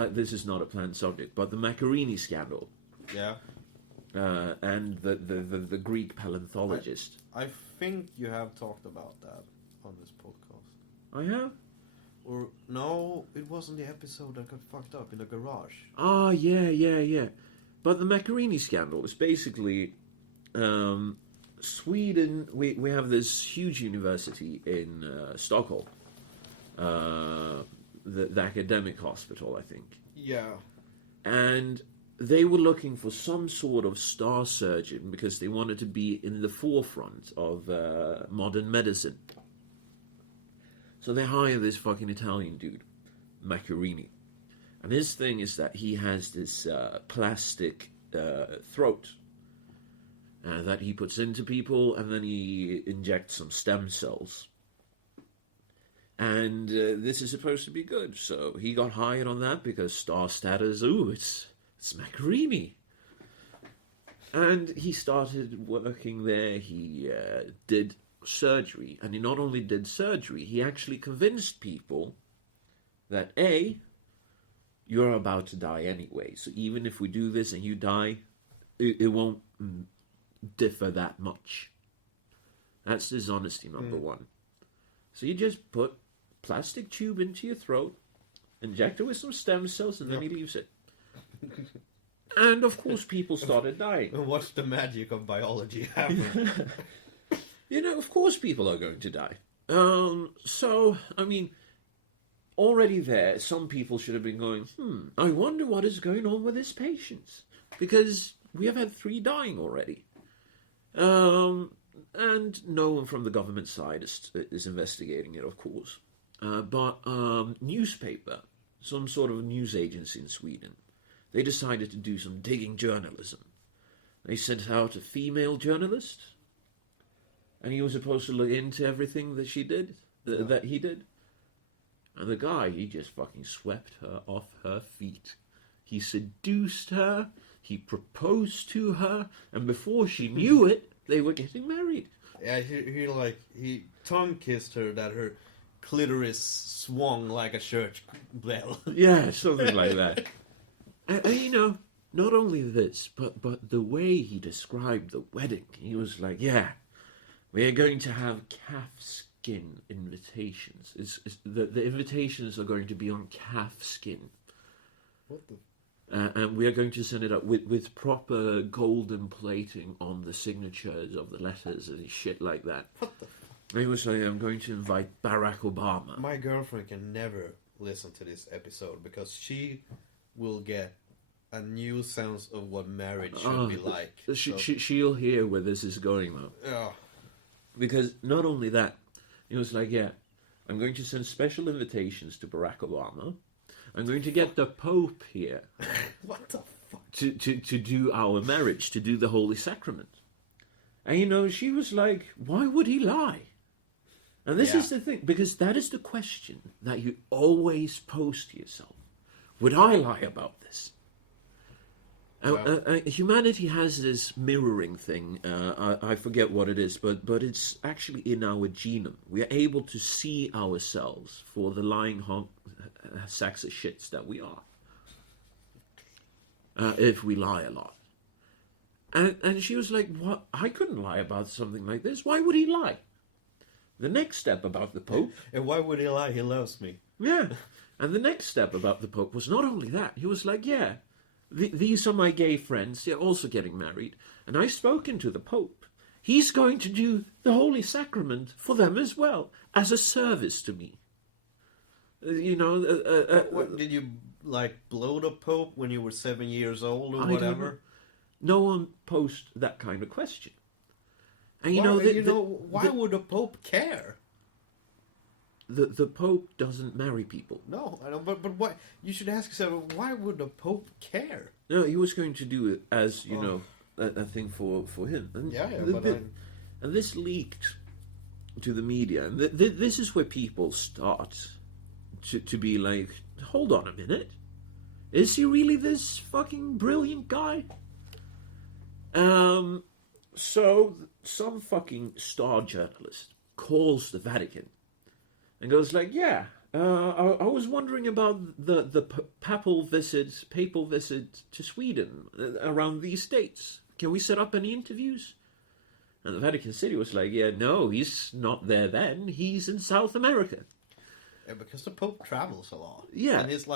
This is not a planned subject, but the Macchiarini scandal. Yeah. And the Greek paleontologist. I think you have talked about that on this podcast. I have? Or, no, it wasn't the episode that got fucked up in the garage. Ah, yeah. But the Macchiarini scandal is basically... Sweden, we have this huge university in Stockholm. The academic hospital, I think. Yeah. And they were looking for some sort of star surgeon because they wanted to be in the forefront of modern medicine. So they hire this fucking Italian dude, Macchiarini. And his thing is that he has this plastic throat that he puts into people, and then he injects some stem cells. And this is supposed to be good. So he got hired on that because star status, it's Macchiarini. And he started working there. He did surgery. And he not only did surgery, he actually convinced people that, A, you're about to die anyway. So even if we do this and you die, it won't differ that much. That's dishonesty number one. So you just put plastic tube into your throat, inject it with some stem cells, and then he leaves it. And of course people started dying. What's the magic of biology happen? Of course people are going to die. So, I mean, already there, some people should have been going, I wonder what is going on with this patient. Because we have had 3 dying already. And no one from the government side is investigating it, of course. But newspaper, some sort of news agency in Sweden, they decided to do some digging journalism. They sent out a female journalist, and he was supposed to look into everything that she did, that he did. And the guy, he just fucking swept her off her feet. He seduced her, he proposed to her, and before she knew it, they were getting married. Yeah, he tongue-kissed her that her clitoris swung like a church bell. Yeah, something like that. And not only this, but the way he described the wedding, he was like, yeah, we are going to have calfskin invitations. The invitations are going to be on calfskin. What the... and we are going to send it up with proper golden plating on the signatures of the letters and shit like that. What the... He was saying, I'm going to invite Barack Obama. My girlfriend can never listen to this episode because she will get a new sense of what marriage should be like. She'll hear where this is going, though. Yeah. Because not only that, He was like, yeah, I'm going to send special invitations to Barack Obama. I'm going to get the Pope here. What the fuck? To do our marriage, to do the Holy Sacrament. And, she was like, why would he lie? And this is the thing, because that is the question that you always pose to yourself. Would I lie about this? Humanity has this mirroring thing. I forget what it is, but it's actually in our genome. We are able to see ourselves for the lying sacks of shits that we are. If we lie a lot. And she was like, what? I couldn't lie about something like this. Why would he lie? The next step about the Pope... And why would he lie? He loves me. Yeah. And the next step about the Pope was not only that. He was like, yeah, these are my gay friends. They're also getting married. And I've spoken to the Pope. He's going to do the Holy Sacrament for them as well, as a service to me. What, did you, blow the Pope when you were 7 years old or whatever? No one posed that kind of question. And why would the Pope care? The Pope doesn't marry people. No, I know, but why? You should ask yourself, why would the Pope care? No, he was going to do it as, a thing for him. And and this leaked to the media. And this is where people start to be like, hold on a minute. Is he really this fucking brilliant guy? So some fucking star journalist calls the Vatican and goes like, yeah, I was wondering about the papal visit to Sweden around these dates. Can we set up any interviews? And the Vatican City was like, yeah, no, he's not there then. He's in South America. Yeah, because the Pope travels a lot. Yeah. And he's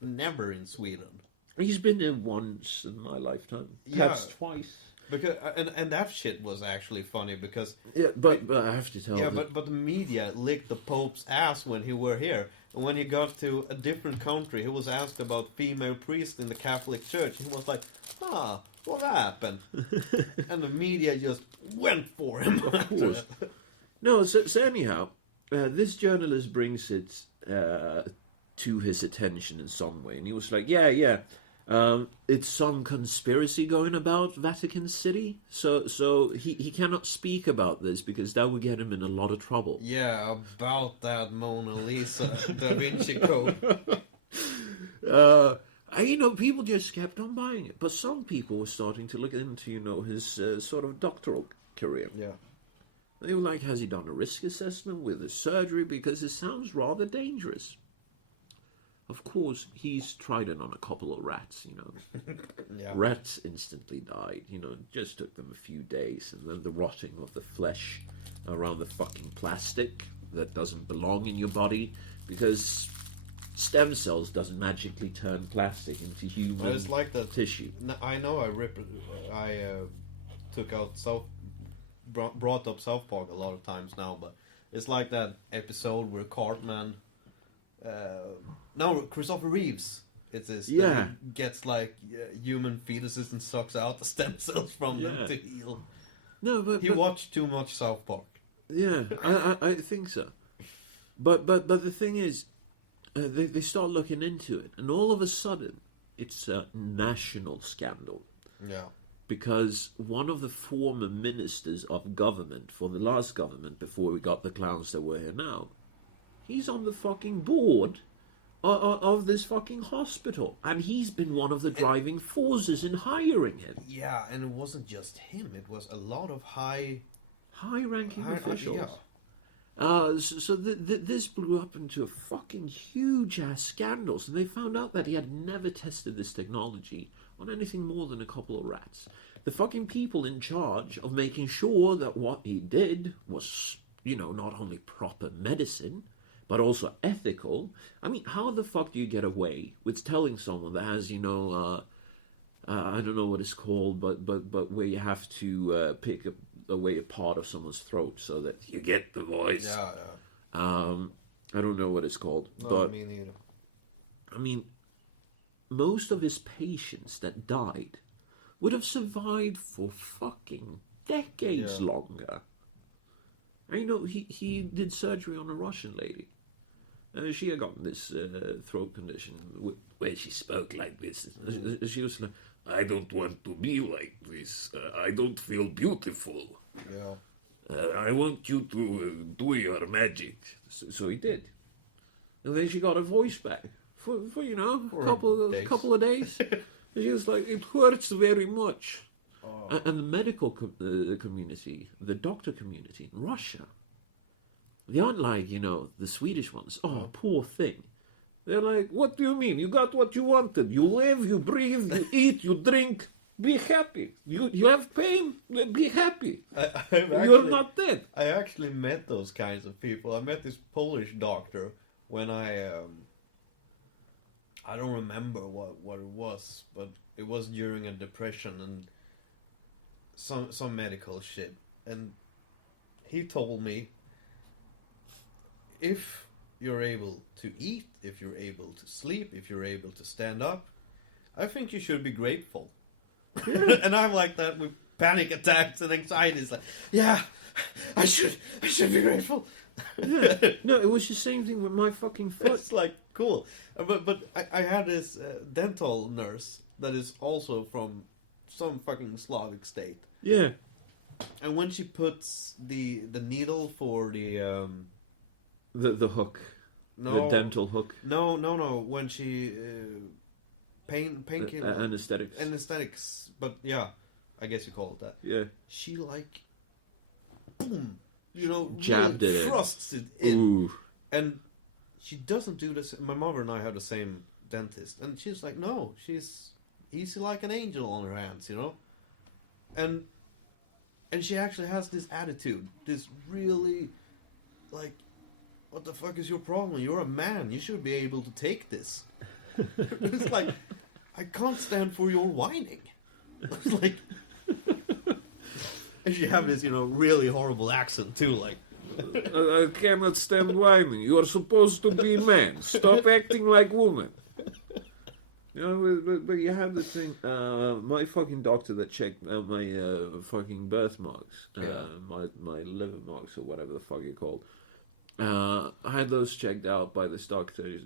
never in Sweden. He's been there once in my lifetime. Perhaps twice. Because and that shit was actually funny because but I have to tell but the media licked the Pope's ass when he were here, and when he got to a different country he was asked about female priests in the Catholic Church. He was like, what happened? And the media just went for him. Of course. No, so anyhow, this journalist brings it to his attention in some way, and he was like, yeah. It's some conspiracy going about Vatican City, so he cannot speak about this because that would get him in a lot of trouble. Yeah, about that Mona Lisa Da Vinci Code. People just kept on buying it, but some people were starting to look into, his sort of doctoral career. Yeah. They were like, has he done a risk assessment with his surgery? Because it sounds rather dangerous. Of course, he's tried it on a couple of rats, Yeah. Rats instantly died, it just took them a few days, and then the rotting of the flesh around the fucking plastic that doesn't belong in your body, because stem cells doesn't magically turn plastic into human it's like that tissue. I know I took out brought up South Park a lot of times now, but it's like that episode where Cartman... no, Christopher Reeves. It is. Yeah. He gets human fetuses and sucks out the stem cells from them to heal. No, but he watched too much South Park. Yeah, I think so. But the thing is, they start looking into it, and all of a sudden, it's a national scandal. Yeah. Because one of the former ministers of government for the last government, before we got the clowns that were here now, he's on the fucking board of this fucking hospital. And he's been one of the driving forces in hiring him. Yeah, and it wasn't just him. It was a lot of high-ranking officials. Yeah. So this blew up into a fucking huge-ass scandal. So they found out that he had never tested this technology on anything more than a couple of rats. The fucking people in charge of making sure that what he did was, not only proper medicine, but also ethical. I mean, how the fuck do you get away with telling someone that has, I don't know what it's called, but where you have to pick away a part of someone's throat so that you get the voice. Yeah. I don't know what it's called. No, but me neither. I mean, most of his patients that died would have survived for fucking decades longer. And he did surgery on a Russian lady. She had gotten this throat condition where she spoke like this. She was like, I don't want to be like this. I don't feel beautiful. Yeah. I want you to do your magic. So he did. And then she got her voice back for a couple of days. And she was like, it hurts very much. Oh. And the medical community, the doctor community in Russia, they aren't like, the Swedish ones. Oh, poor thing. They're like, what do you mean? You got what you wanted. You live, you breathe, you eat, you drink. Be happy. You have pain. Be happy. You're not dead. I actually met those kinds of people. I met this Polish doctor when I don't remember what it was, but it was during a depression and some medical shit. And he told me, if you're able to eat, if you're able to sleep, if you're able to stand up, I think you should be grateful. And I'm like that with panic attacks and anxiety. It's like, yeah, I should be grateful. Yeah. No, it was the same thing with my fucking foot. It's like, cool. But I had this dental nurse that is also from some fucking Slavic state. Yeah. And when she puts the needle for the hook. No. The dental hook. No. When she painkiller. Anesthetics. Anesthetics. But yeah, I guess you call it that. Yeah. She like, boom, jabbed really it thrusts it in. Ooh. And she doesn't do this. My mother and I have the same dentist. And she's like, no, she's easy like an angel on her hands, And she actually has this attitude. This really, like, what the fuck is your problem? You're a man. You should be able to take this. It's like, I can't stand for your whining. It's like, and she have this, really horrible accent too. Like, I cannot stand whining. You are supposed to be man. Stop acting like woman. But you have the thing. My fucking doctor that checked my fucking birthmarks, my liver marks or whatever the fuck you're called. I had those checked out by this doctor.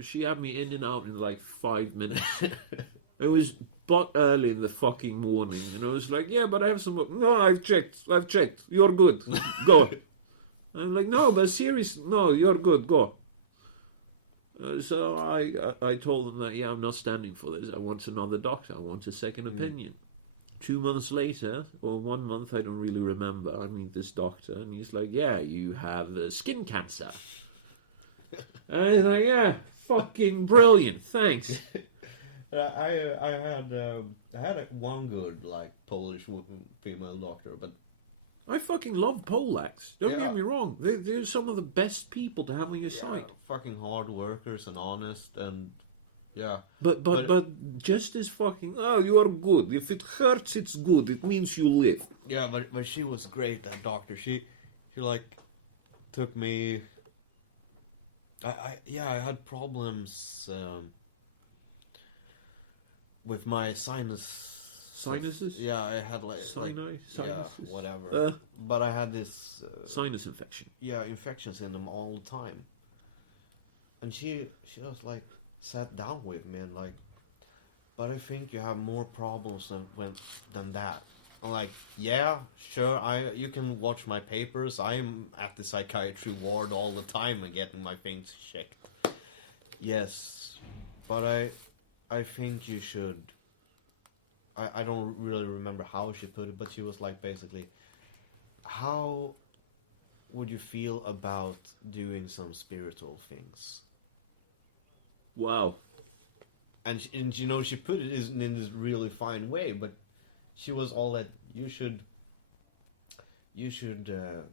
She had me in and out in like 5 minutes. It was but early in the fucking morning, and I was like, yeah, but I have some. No, I've checked. You're good. Go. I'm like, no, but seriously, no, you're good. Go. So I told them that, yeah, I'm not standing for this. I want another doctor. I want a second opinion. 2 months later, or 1 month, I don't really remember, I meet this doctor, and he's like, yeah, you have skin cancer. And I was like, yeah, fucking brilliant, thanks. I had one good, like, Polish female doctor, but I fucking love Polacks. Don't get me wrong. They're some of the best people to have on your side. Fucking hard workers and honest and But just as fucking, oh, you are good. If it hurts, it's good. It means you live. Yeah, but she was great, that doctor. She like took me. I had problems with my sinuses. Yeah, I had sinuses. Yeah, whatever. But I had this sinus infection. Yeah, infections in them all the time. And she was like, sat down with me and like, but I think you have more problems than that. I'm like, yeah, sure, you can watch my papers. I'm at the psychiatry ward all the time and getting my things checked. Yes, but I think you should. I don't really remember how she put it, but she was like, basically, how would you feel about doing some spiritual things? Wow. And she put it in this really fine way, but she was all that you should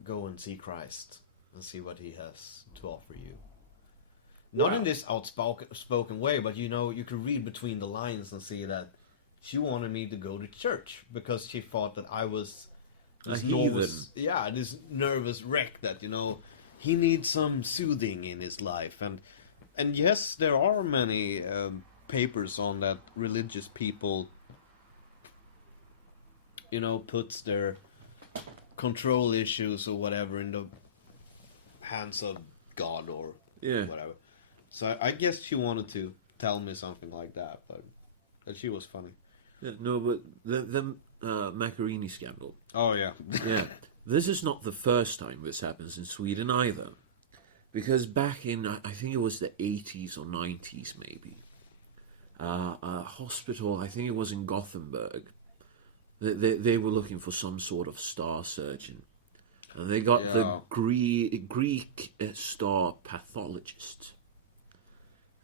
go and see Christ and see what he has to offer you. Not in this outspoken way, but you could read between the lines and see that she wanted me to go to church because she thought that I was this nervous wreck that he needs some soothing in his life. And yes, there are many papers on that religious people, puts their control issues or whatever in the hands of God or whatever. So I guess she wanted to tell me something like that, but she was funny. Yeah, no, but the Macarini scandal. Oh, yeah. Yeah. This is not the first time this happens in Sweden either. Because back in, I think it was the 80s or 90s maybe, a hospital, I think it was in Gothenburg, they were looking for some sort of star surgeon. And they got the Greek star pathologist.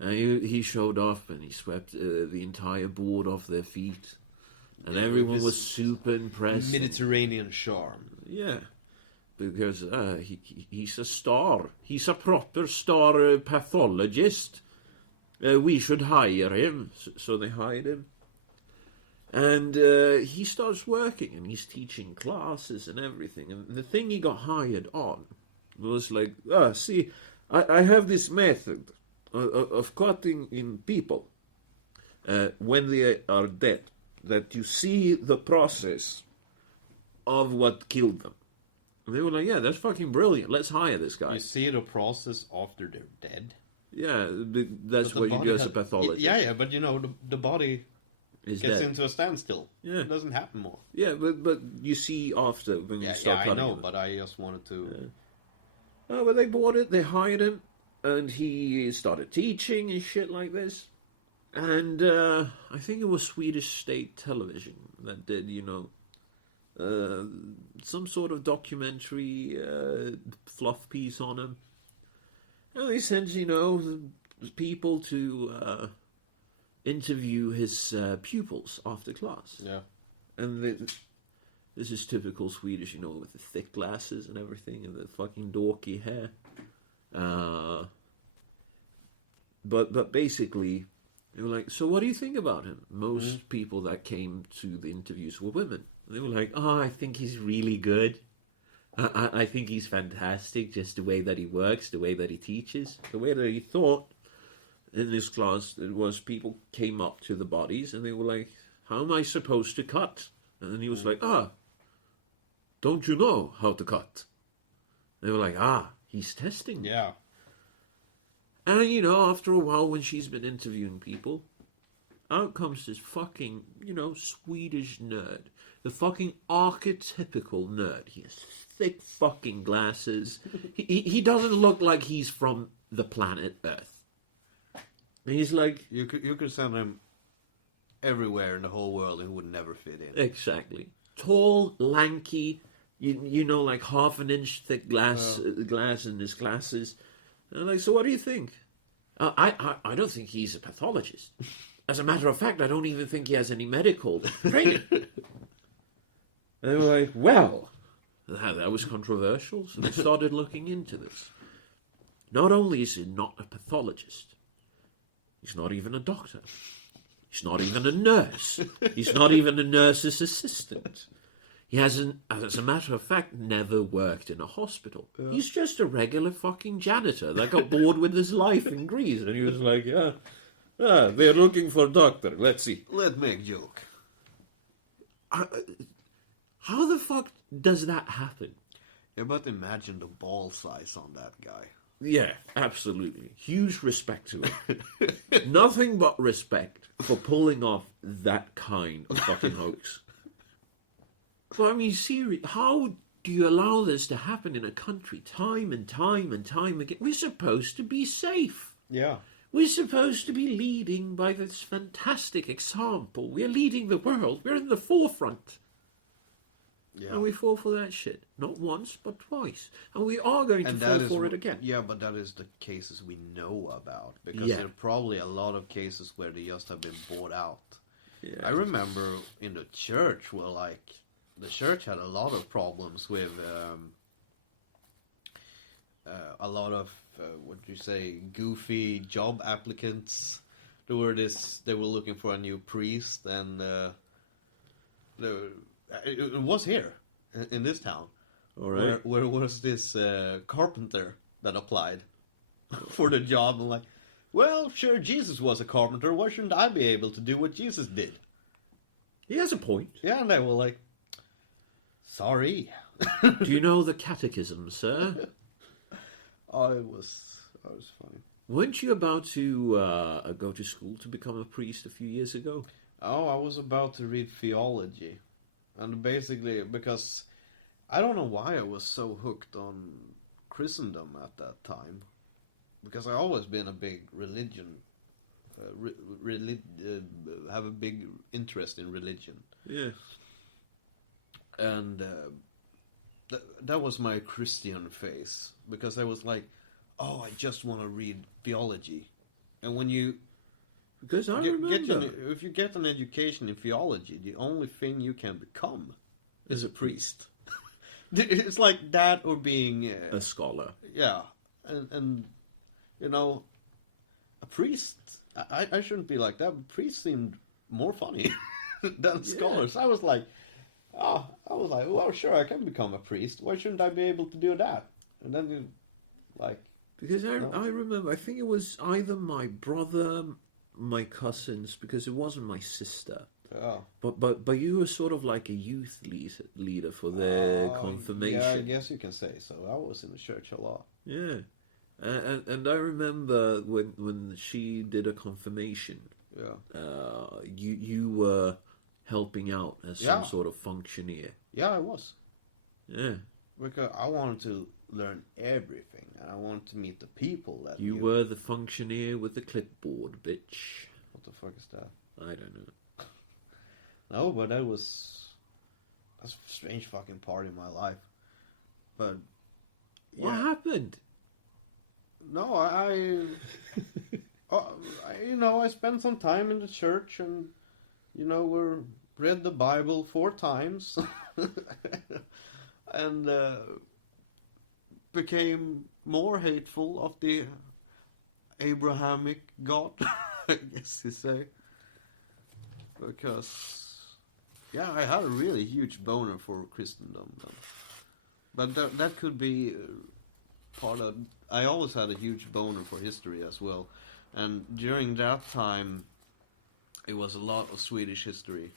And he showed up and he swept the entire board off their feet. And everyone was super impressed. Mediterranean charm. Yeah. Because he's a star. He's a proper star pathologist. We should hire him. So they hired him. And he starts working and he's teaching classes and everything. And the thing he got hired on was like, see, I have this method of cutting in people when they are dead. That you see the process of what killed them. And they were like, yeah, that's fucking brilliant. Let's hire this guy. You see the process after they're dead? Yeah, that's what you do as a pathologist. Yeah, but you know, the body is gets dead. into a standstill. Yeah. It doesn't happen more. Yeah, but you see after when you start cutting I know, him. but I just wanted to... Oh, but they bought it, they hired him, and he started teaching and shit like this. And I think it was Swedish state television that did, some sort of documentary fluff piece on him. And they sent, people to interview his pupils after class. Yeah. And this is typical Swedish, with the thick glasses and everything and the fucking dorky hair. But basically... They were like, so what do you think about him? Most people that came to the interviews were women. They were like, I think he's really good. I think he's fantastic, just the way that he works, the way that he teaches, the way that he thought. In this class, it was people came up to the bodies and they were like, how am I supposed to cut? And then he was like, don't you know how to cut? They were like, he's testing. Yeah. And, after a while, when she's been interviewing people, out comes this fucking, Swedish nerd. The fucking archetypical nerd. He has thick fucking glasses. He doesn't look like he's from the planet Earth. He's like... You could send him everywhere in the whole world and he would never fit in. Exactly. Tall, lanky, like half an inch thick glass in his glasses. And I'm like, so what do you think? I don't think he's a pathologist. As a matter of fact, I don't even think he has any medical training. And they were like, well, that was controversial. So they started looking into this. Not only is he not a pathologist, he's not even a doctor. He's not even a nurse. He's not even a nurse's assistant. He hasn't, as a matter of fact, never worked in a hospital. Yeah. He's just a regular fucking janitor that got bored with his life in Greece. And he was like, they're looking for a doctor. Let's see. Let's make joke. How the fuck does that happen? Yeah, but imagine the ball size on that guy. Yeah, absolutely. Huge respect to him. Nothing but respect for pulling off that kind of fucking hoax. But I mean, seriously, how do you allow this to happen in a country time and time and time again? We're supposed to be safe. Yeah. We're supposed to be leading by this fantastic example. We're leading the world. We're in the forefront. Yeah. And we fall for that shit. Not once, but twice. And we are going to fall for it again. Yeah, but that is the cases we know about. Because there are probably a lot of cases where they just have been bought out. Yeah. I remember in the church where, the church had a lot of problems with a lot of goofy job applicants. They were looking for a new priest, and it was here in this town. All right. Where was this carpenter that applied for the job? And well, sure, Jesus was a carpenter. Why shouldn't I be able to do what Jesus did? He has a point. Yeah, and they were like, sorry, Do you know the Catechism, sir? Oh, it was funny. Weren't you about to go to school to become a priest a few years ago? Oh, I was about to read theology. And basically, because I don't know why I was so hooked on Christendom at that time. Because I always been a big religion, have a big interest in religion. Yeah. And that was my Christian phase. Because I was like, oh, I just want to read theology. And when you Because I remember. if you get an education in theology, the only thing you can become is a priest. It's like that or being a scholar. Yeah, and you know, a priest. I shouldn't be like that. But priests seemed more funny than scholars. I was like, well, sure, I can become a priest. Why shouldn't I be able to do that? And then you, like, Because I remember, I think it was either my brother, my cousins, because it wasn't my sister. Oh. But you were sort of like a youth leader for the confirmation. Yeah, I guess you can say so. I was in the church a lot. Yeah. And I remember when she did a confirmation, you were helping out as some sort of functioneer. Yeah, I was. Yeah. Because I wanted to learn everything, and I wanted to meet the people that You knew. were the functioneer with the clipboard, bitch. What the fuck is that? I don't know. No, but that's a strange fucking part in my life. But What happened? no, I spent some time in the church, and we read the Bible 4 times, and became more hateful of the Abrahamic God, I guess you say, because I had a really huge boner for Christendom, but that could be part of. I always had a huge boner for history as well, and during that time, it was a lot of Swedish history,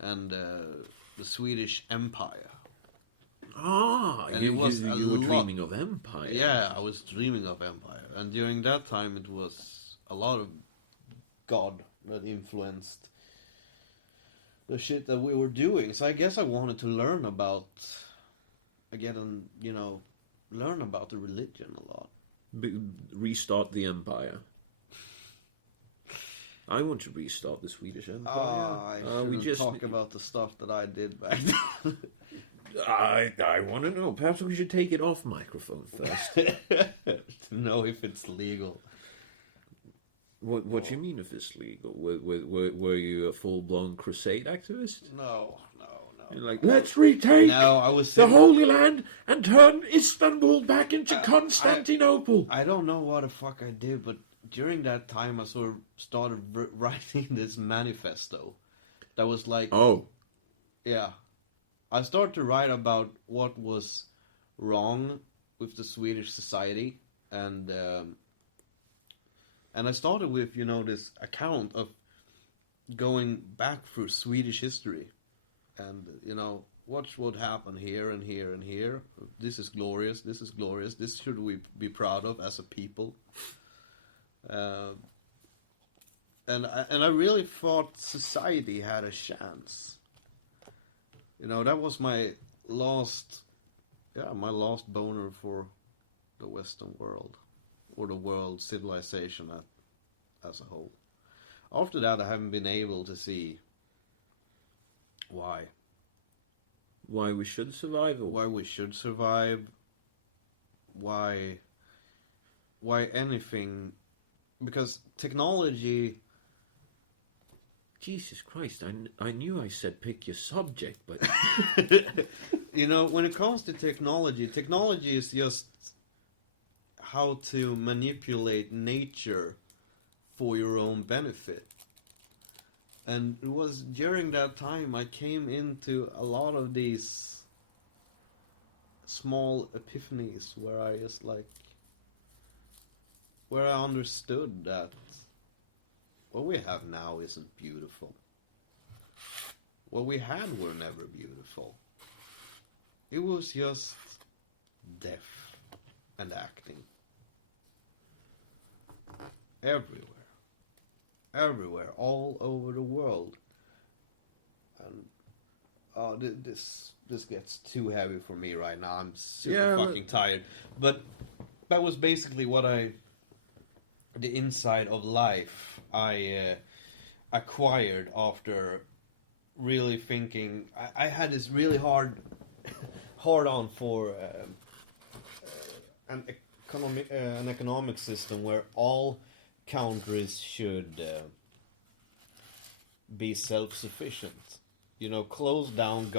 and the Swedish Empire. And you were dreaming of empire. Yeah, I was dreaming of empire, and during that time, it was a lot of God that influenced the shit that we were doing. So I guess I wanted to learn about, learn about the religion a lot. Restart the empire. I want to restart the Swedish Empire. We just talk about the stuff that I did back then. I want to know. Perhaps we should take it off microphone first. To know if it's legal. What do you mean if it's legal? Were you a full-blown crusade activist? No. You're like, let's retake I was the Holy Land and turn Istanbul back into Constantinople. I don't know what the fuck I did, but during that time I sort of started writing this manifesto that was like... Oh. Yeah. I started to write about what was wrong with the Swedish society, and I started with, this account of going back through Swedish history, and, what would happen here and here and here. This is glorious, this should we be proud of as a people. And I really thought society had a chance. That was my last boner for the Western world, or the world civilization as a whole. After that, I haven't been able to see why we should survive, or why we should survive, why anything, because technology... Jesus Christ, I knew I said pick your subject, but... when it comes to technology is just how to manipulate nature for your own benefit. And it was during that time I came into a lot of these small epiphanies where I understood that what we have now isn't beautiful. What we had were never beautiful. It was just death and acting. Everywhere, all over the world. And this gets too heavy for me right now. I'm super fucking tired. But that was basically the inside of life I acquired after really thinking. I had this really hard on for an economic system where all countries should be self-sufficient. You know, close down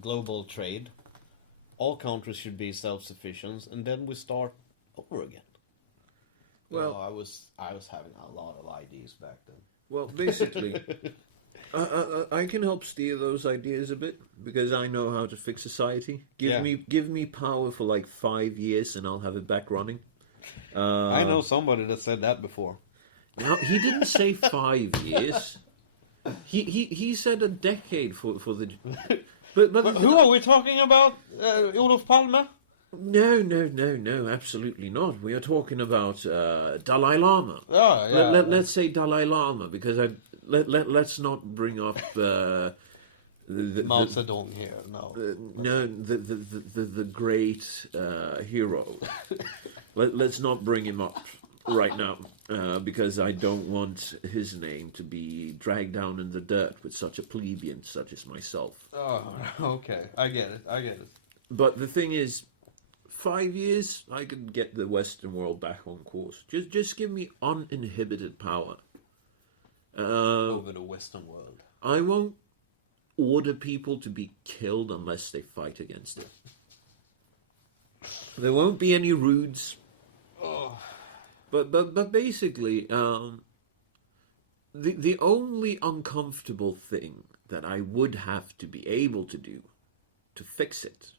global trade. All countries should be self-sufficient, and then we start over again. Well, you know, I was having a lot of ideas back then. Well, basically, I can help steer those ideas a bit because I know how to fix society. Give me power for like 5 years, and I'll have it back running. I know somebody that said that before. Now he didn't say 5 years. He said a decade for the. But who are we talking about? Olof Palme? No, absolutely not. We are talking about Dalai Lama. Oh, yeah. Let's say Dalai Lama because let's not bring up Mao Zedong here. No, the great hero. Let's not bring him up right now because I don't want his name to be dragged down in the dirt with such a plebeian such as myself. Oh, okay. I get it. But the thing is, 5 years, I could get the Western world back on course. Just give me uninhibited power. Over the Western world. I won't order people to be killed unless they fight against it. There won't be any rudes. Oh. But basically, the only uncomfortable thing that I would have to be able to do to fix it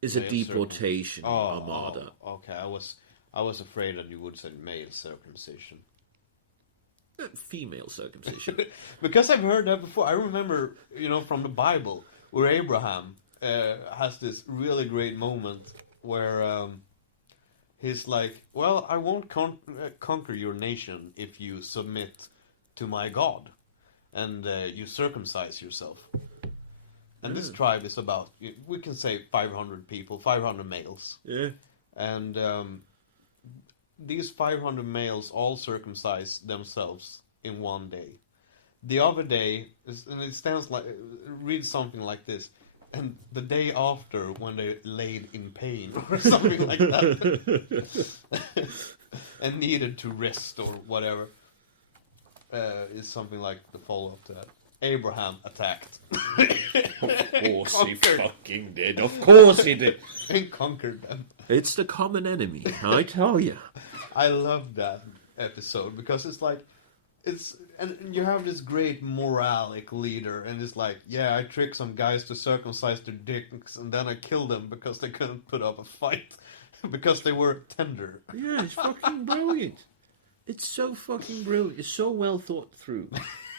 is a deportation armada. Oh, okay, I was afraid that you would say male circumcision. Female circumcision. Because I've heard that before. I remember, from the Bible, where Abraham has this really great moment where he's like, well, I won't conquer your nation if you submit to my God and you circumcise yourself. And this tribe is about, we can say 500 people, 500 males. Yeah. And these 500 males all circumcise themselves in one day. The other day, and it reads something like this, and the day after, when they laid in pain, or something like that, and needed to rest or whatever, is something like the follow-up to that. Abraham attacked. Of course he fucking did. Of course he did. And conquered them. It's the common enemy, I tell you. I love that episode because and you have this great moralic leader, and it's like, yeah, I tricked some guys to circumcise their dicks, and then I killed them because they couldn't put up a fight because they were tender. Yeah, it's fucking brilliant. It's so fucking brilliant. It's so well thought through.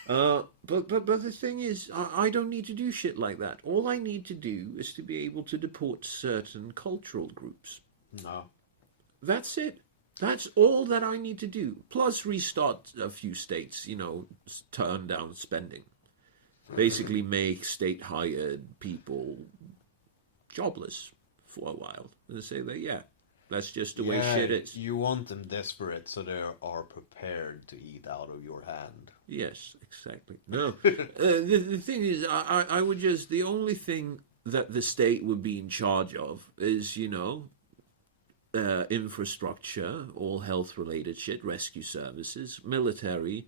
But the thing is, I don't need to do shit like that. All I need to do is to be able to deport certain cultural groups. No. That's it. That's all that I need to do. Plus restart a few states, turn down spending. Basically make state-hired people jobless for a while. And say that, yeah, that's just the way shit is. You want them desperate so they are prepared to eat out of your hand. Yes, exactly. No. The thing is, I would just... The only thing that the state would be in charge of is, infrastructure, all health-related shit, rescue services, military,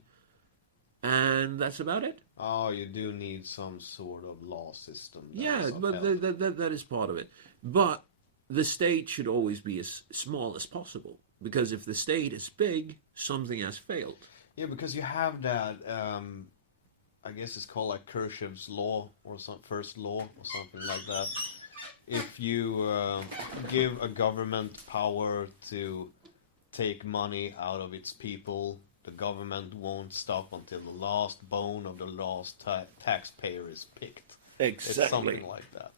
and that's about it. Oh, you do need some sort of law system. Yeah, but that is part of it. But the state should always be as small as possible, because if the state is big, something has failed. Yeah, because you have that, I guess it's called like Kirchhoff's law, or some first law, or something like that. If you give a government power to take money out of its people, the government won't stop until the last bone of the last taxpayer is picked. Exactly. It's something like that.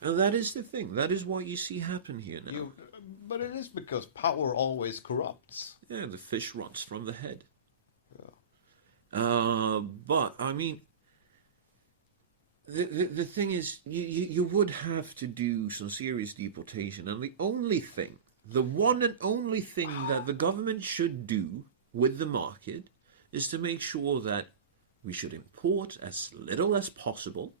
And that is the thing. That is what you see happen here now. But it is because power always corrupts. Yeah, the fish rots from the head. Yeah. But, I mean, the thing is, you would have to do some serious deportation. And the one and only thing that the government should do with the market is to make sure that we should import as little as possible.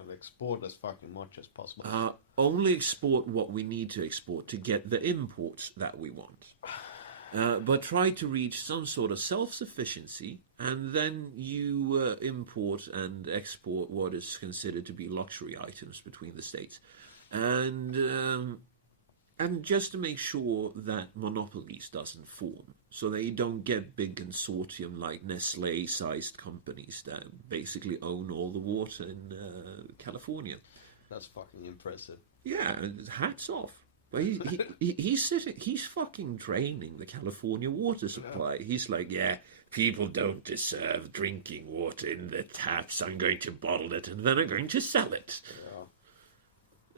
And export as fucking much as possible. Only export what we need to export to get the imports that we want. But try to reach some sort of self-sufficiency, and then you import and export what is considered to be luxury items between the states. And just to make sure that monopolies doesn't form, so that you don't get big consortium like Nestle-sized companies that basically own all the water in California. That's fucking impressive. Yeah, hats off. But he's fucking draining the California water supply. Yeah. He's like, yeah, people don't deserve drinking water in the taps. I'm going to bottle it and then I'm going to sell it.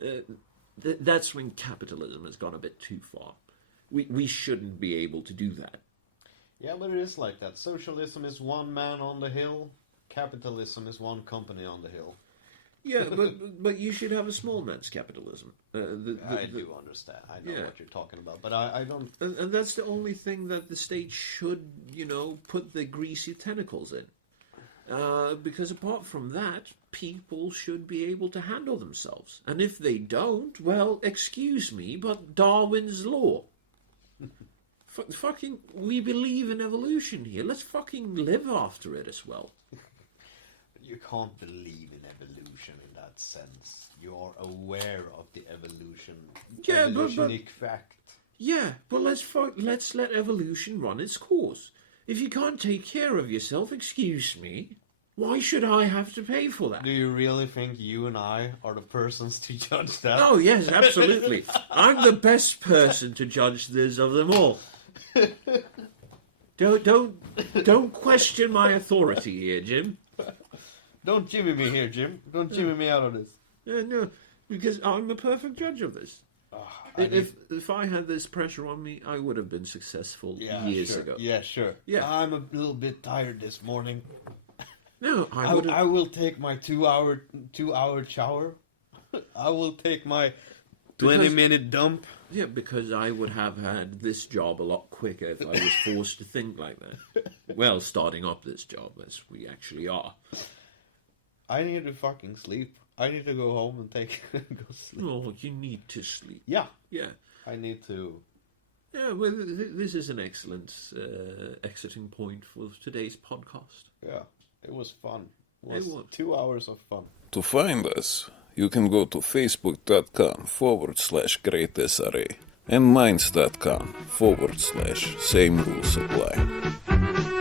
Yeah. That's when capitalism has gone a bit too far. We shouldn't be able to do that. Yeah, but it is like that. Socialism is one man on the hill. Capitalism is one company on the hill. Yeah, but you should have a small man's capitalism. I do understand. I know what you're talking about, but I don't... And that's the only thing that the state should, put the greasy tentacles in. Because apart from that, people should be able to handle themselves. And if they don't, well, excuse me, but Darwin's law. Fucking, we believe in evolution here. Let's fucking live after it as well. You can't believe in evolution in that sense. You're aware of the evolutionic fact. Yeah, but let's let evolution run its course. If you can't take care of yourself, excuse me, why should I have to pay for that? Do you really think you and I are the persons to judge that? Oh yes, absolutely. I'm the best person to judge this of them all. Don't question my authority here, Jim. Don't Jimmy me here, Jim. Don't Jimmy me out of this. No, because I'm a perfect judge of this. If I had this pressure on me, I would have been successful years ago. Yeah, sure. Yeah, I'm a little bit tired this morning. No, I will take my 2-hour shower. I will take my 20-minute dump. Yeah, because I would have had this job a lot quicker if I was forced to think like that. Well, starting up this job, as we actually are. I need to fucking sleep. I need to go home and go sleep. Oh, you need to sleep. Yeah. Yeah. I need to. Yeah, well, this is an excellent exiting point for today's podcast. Yeah, it was fun. It was 2 hours of fun. To find us, you can go to facebook.com/greatSRA and minds.com/same rules apply.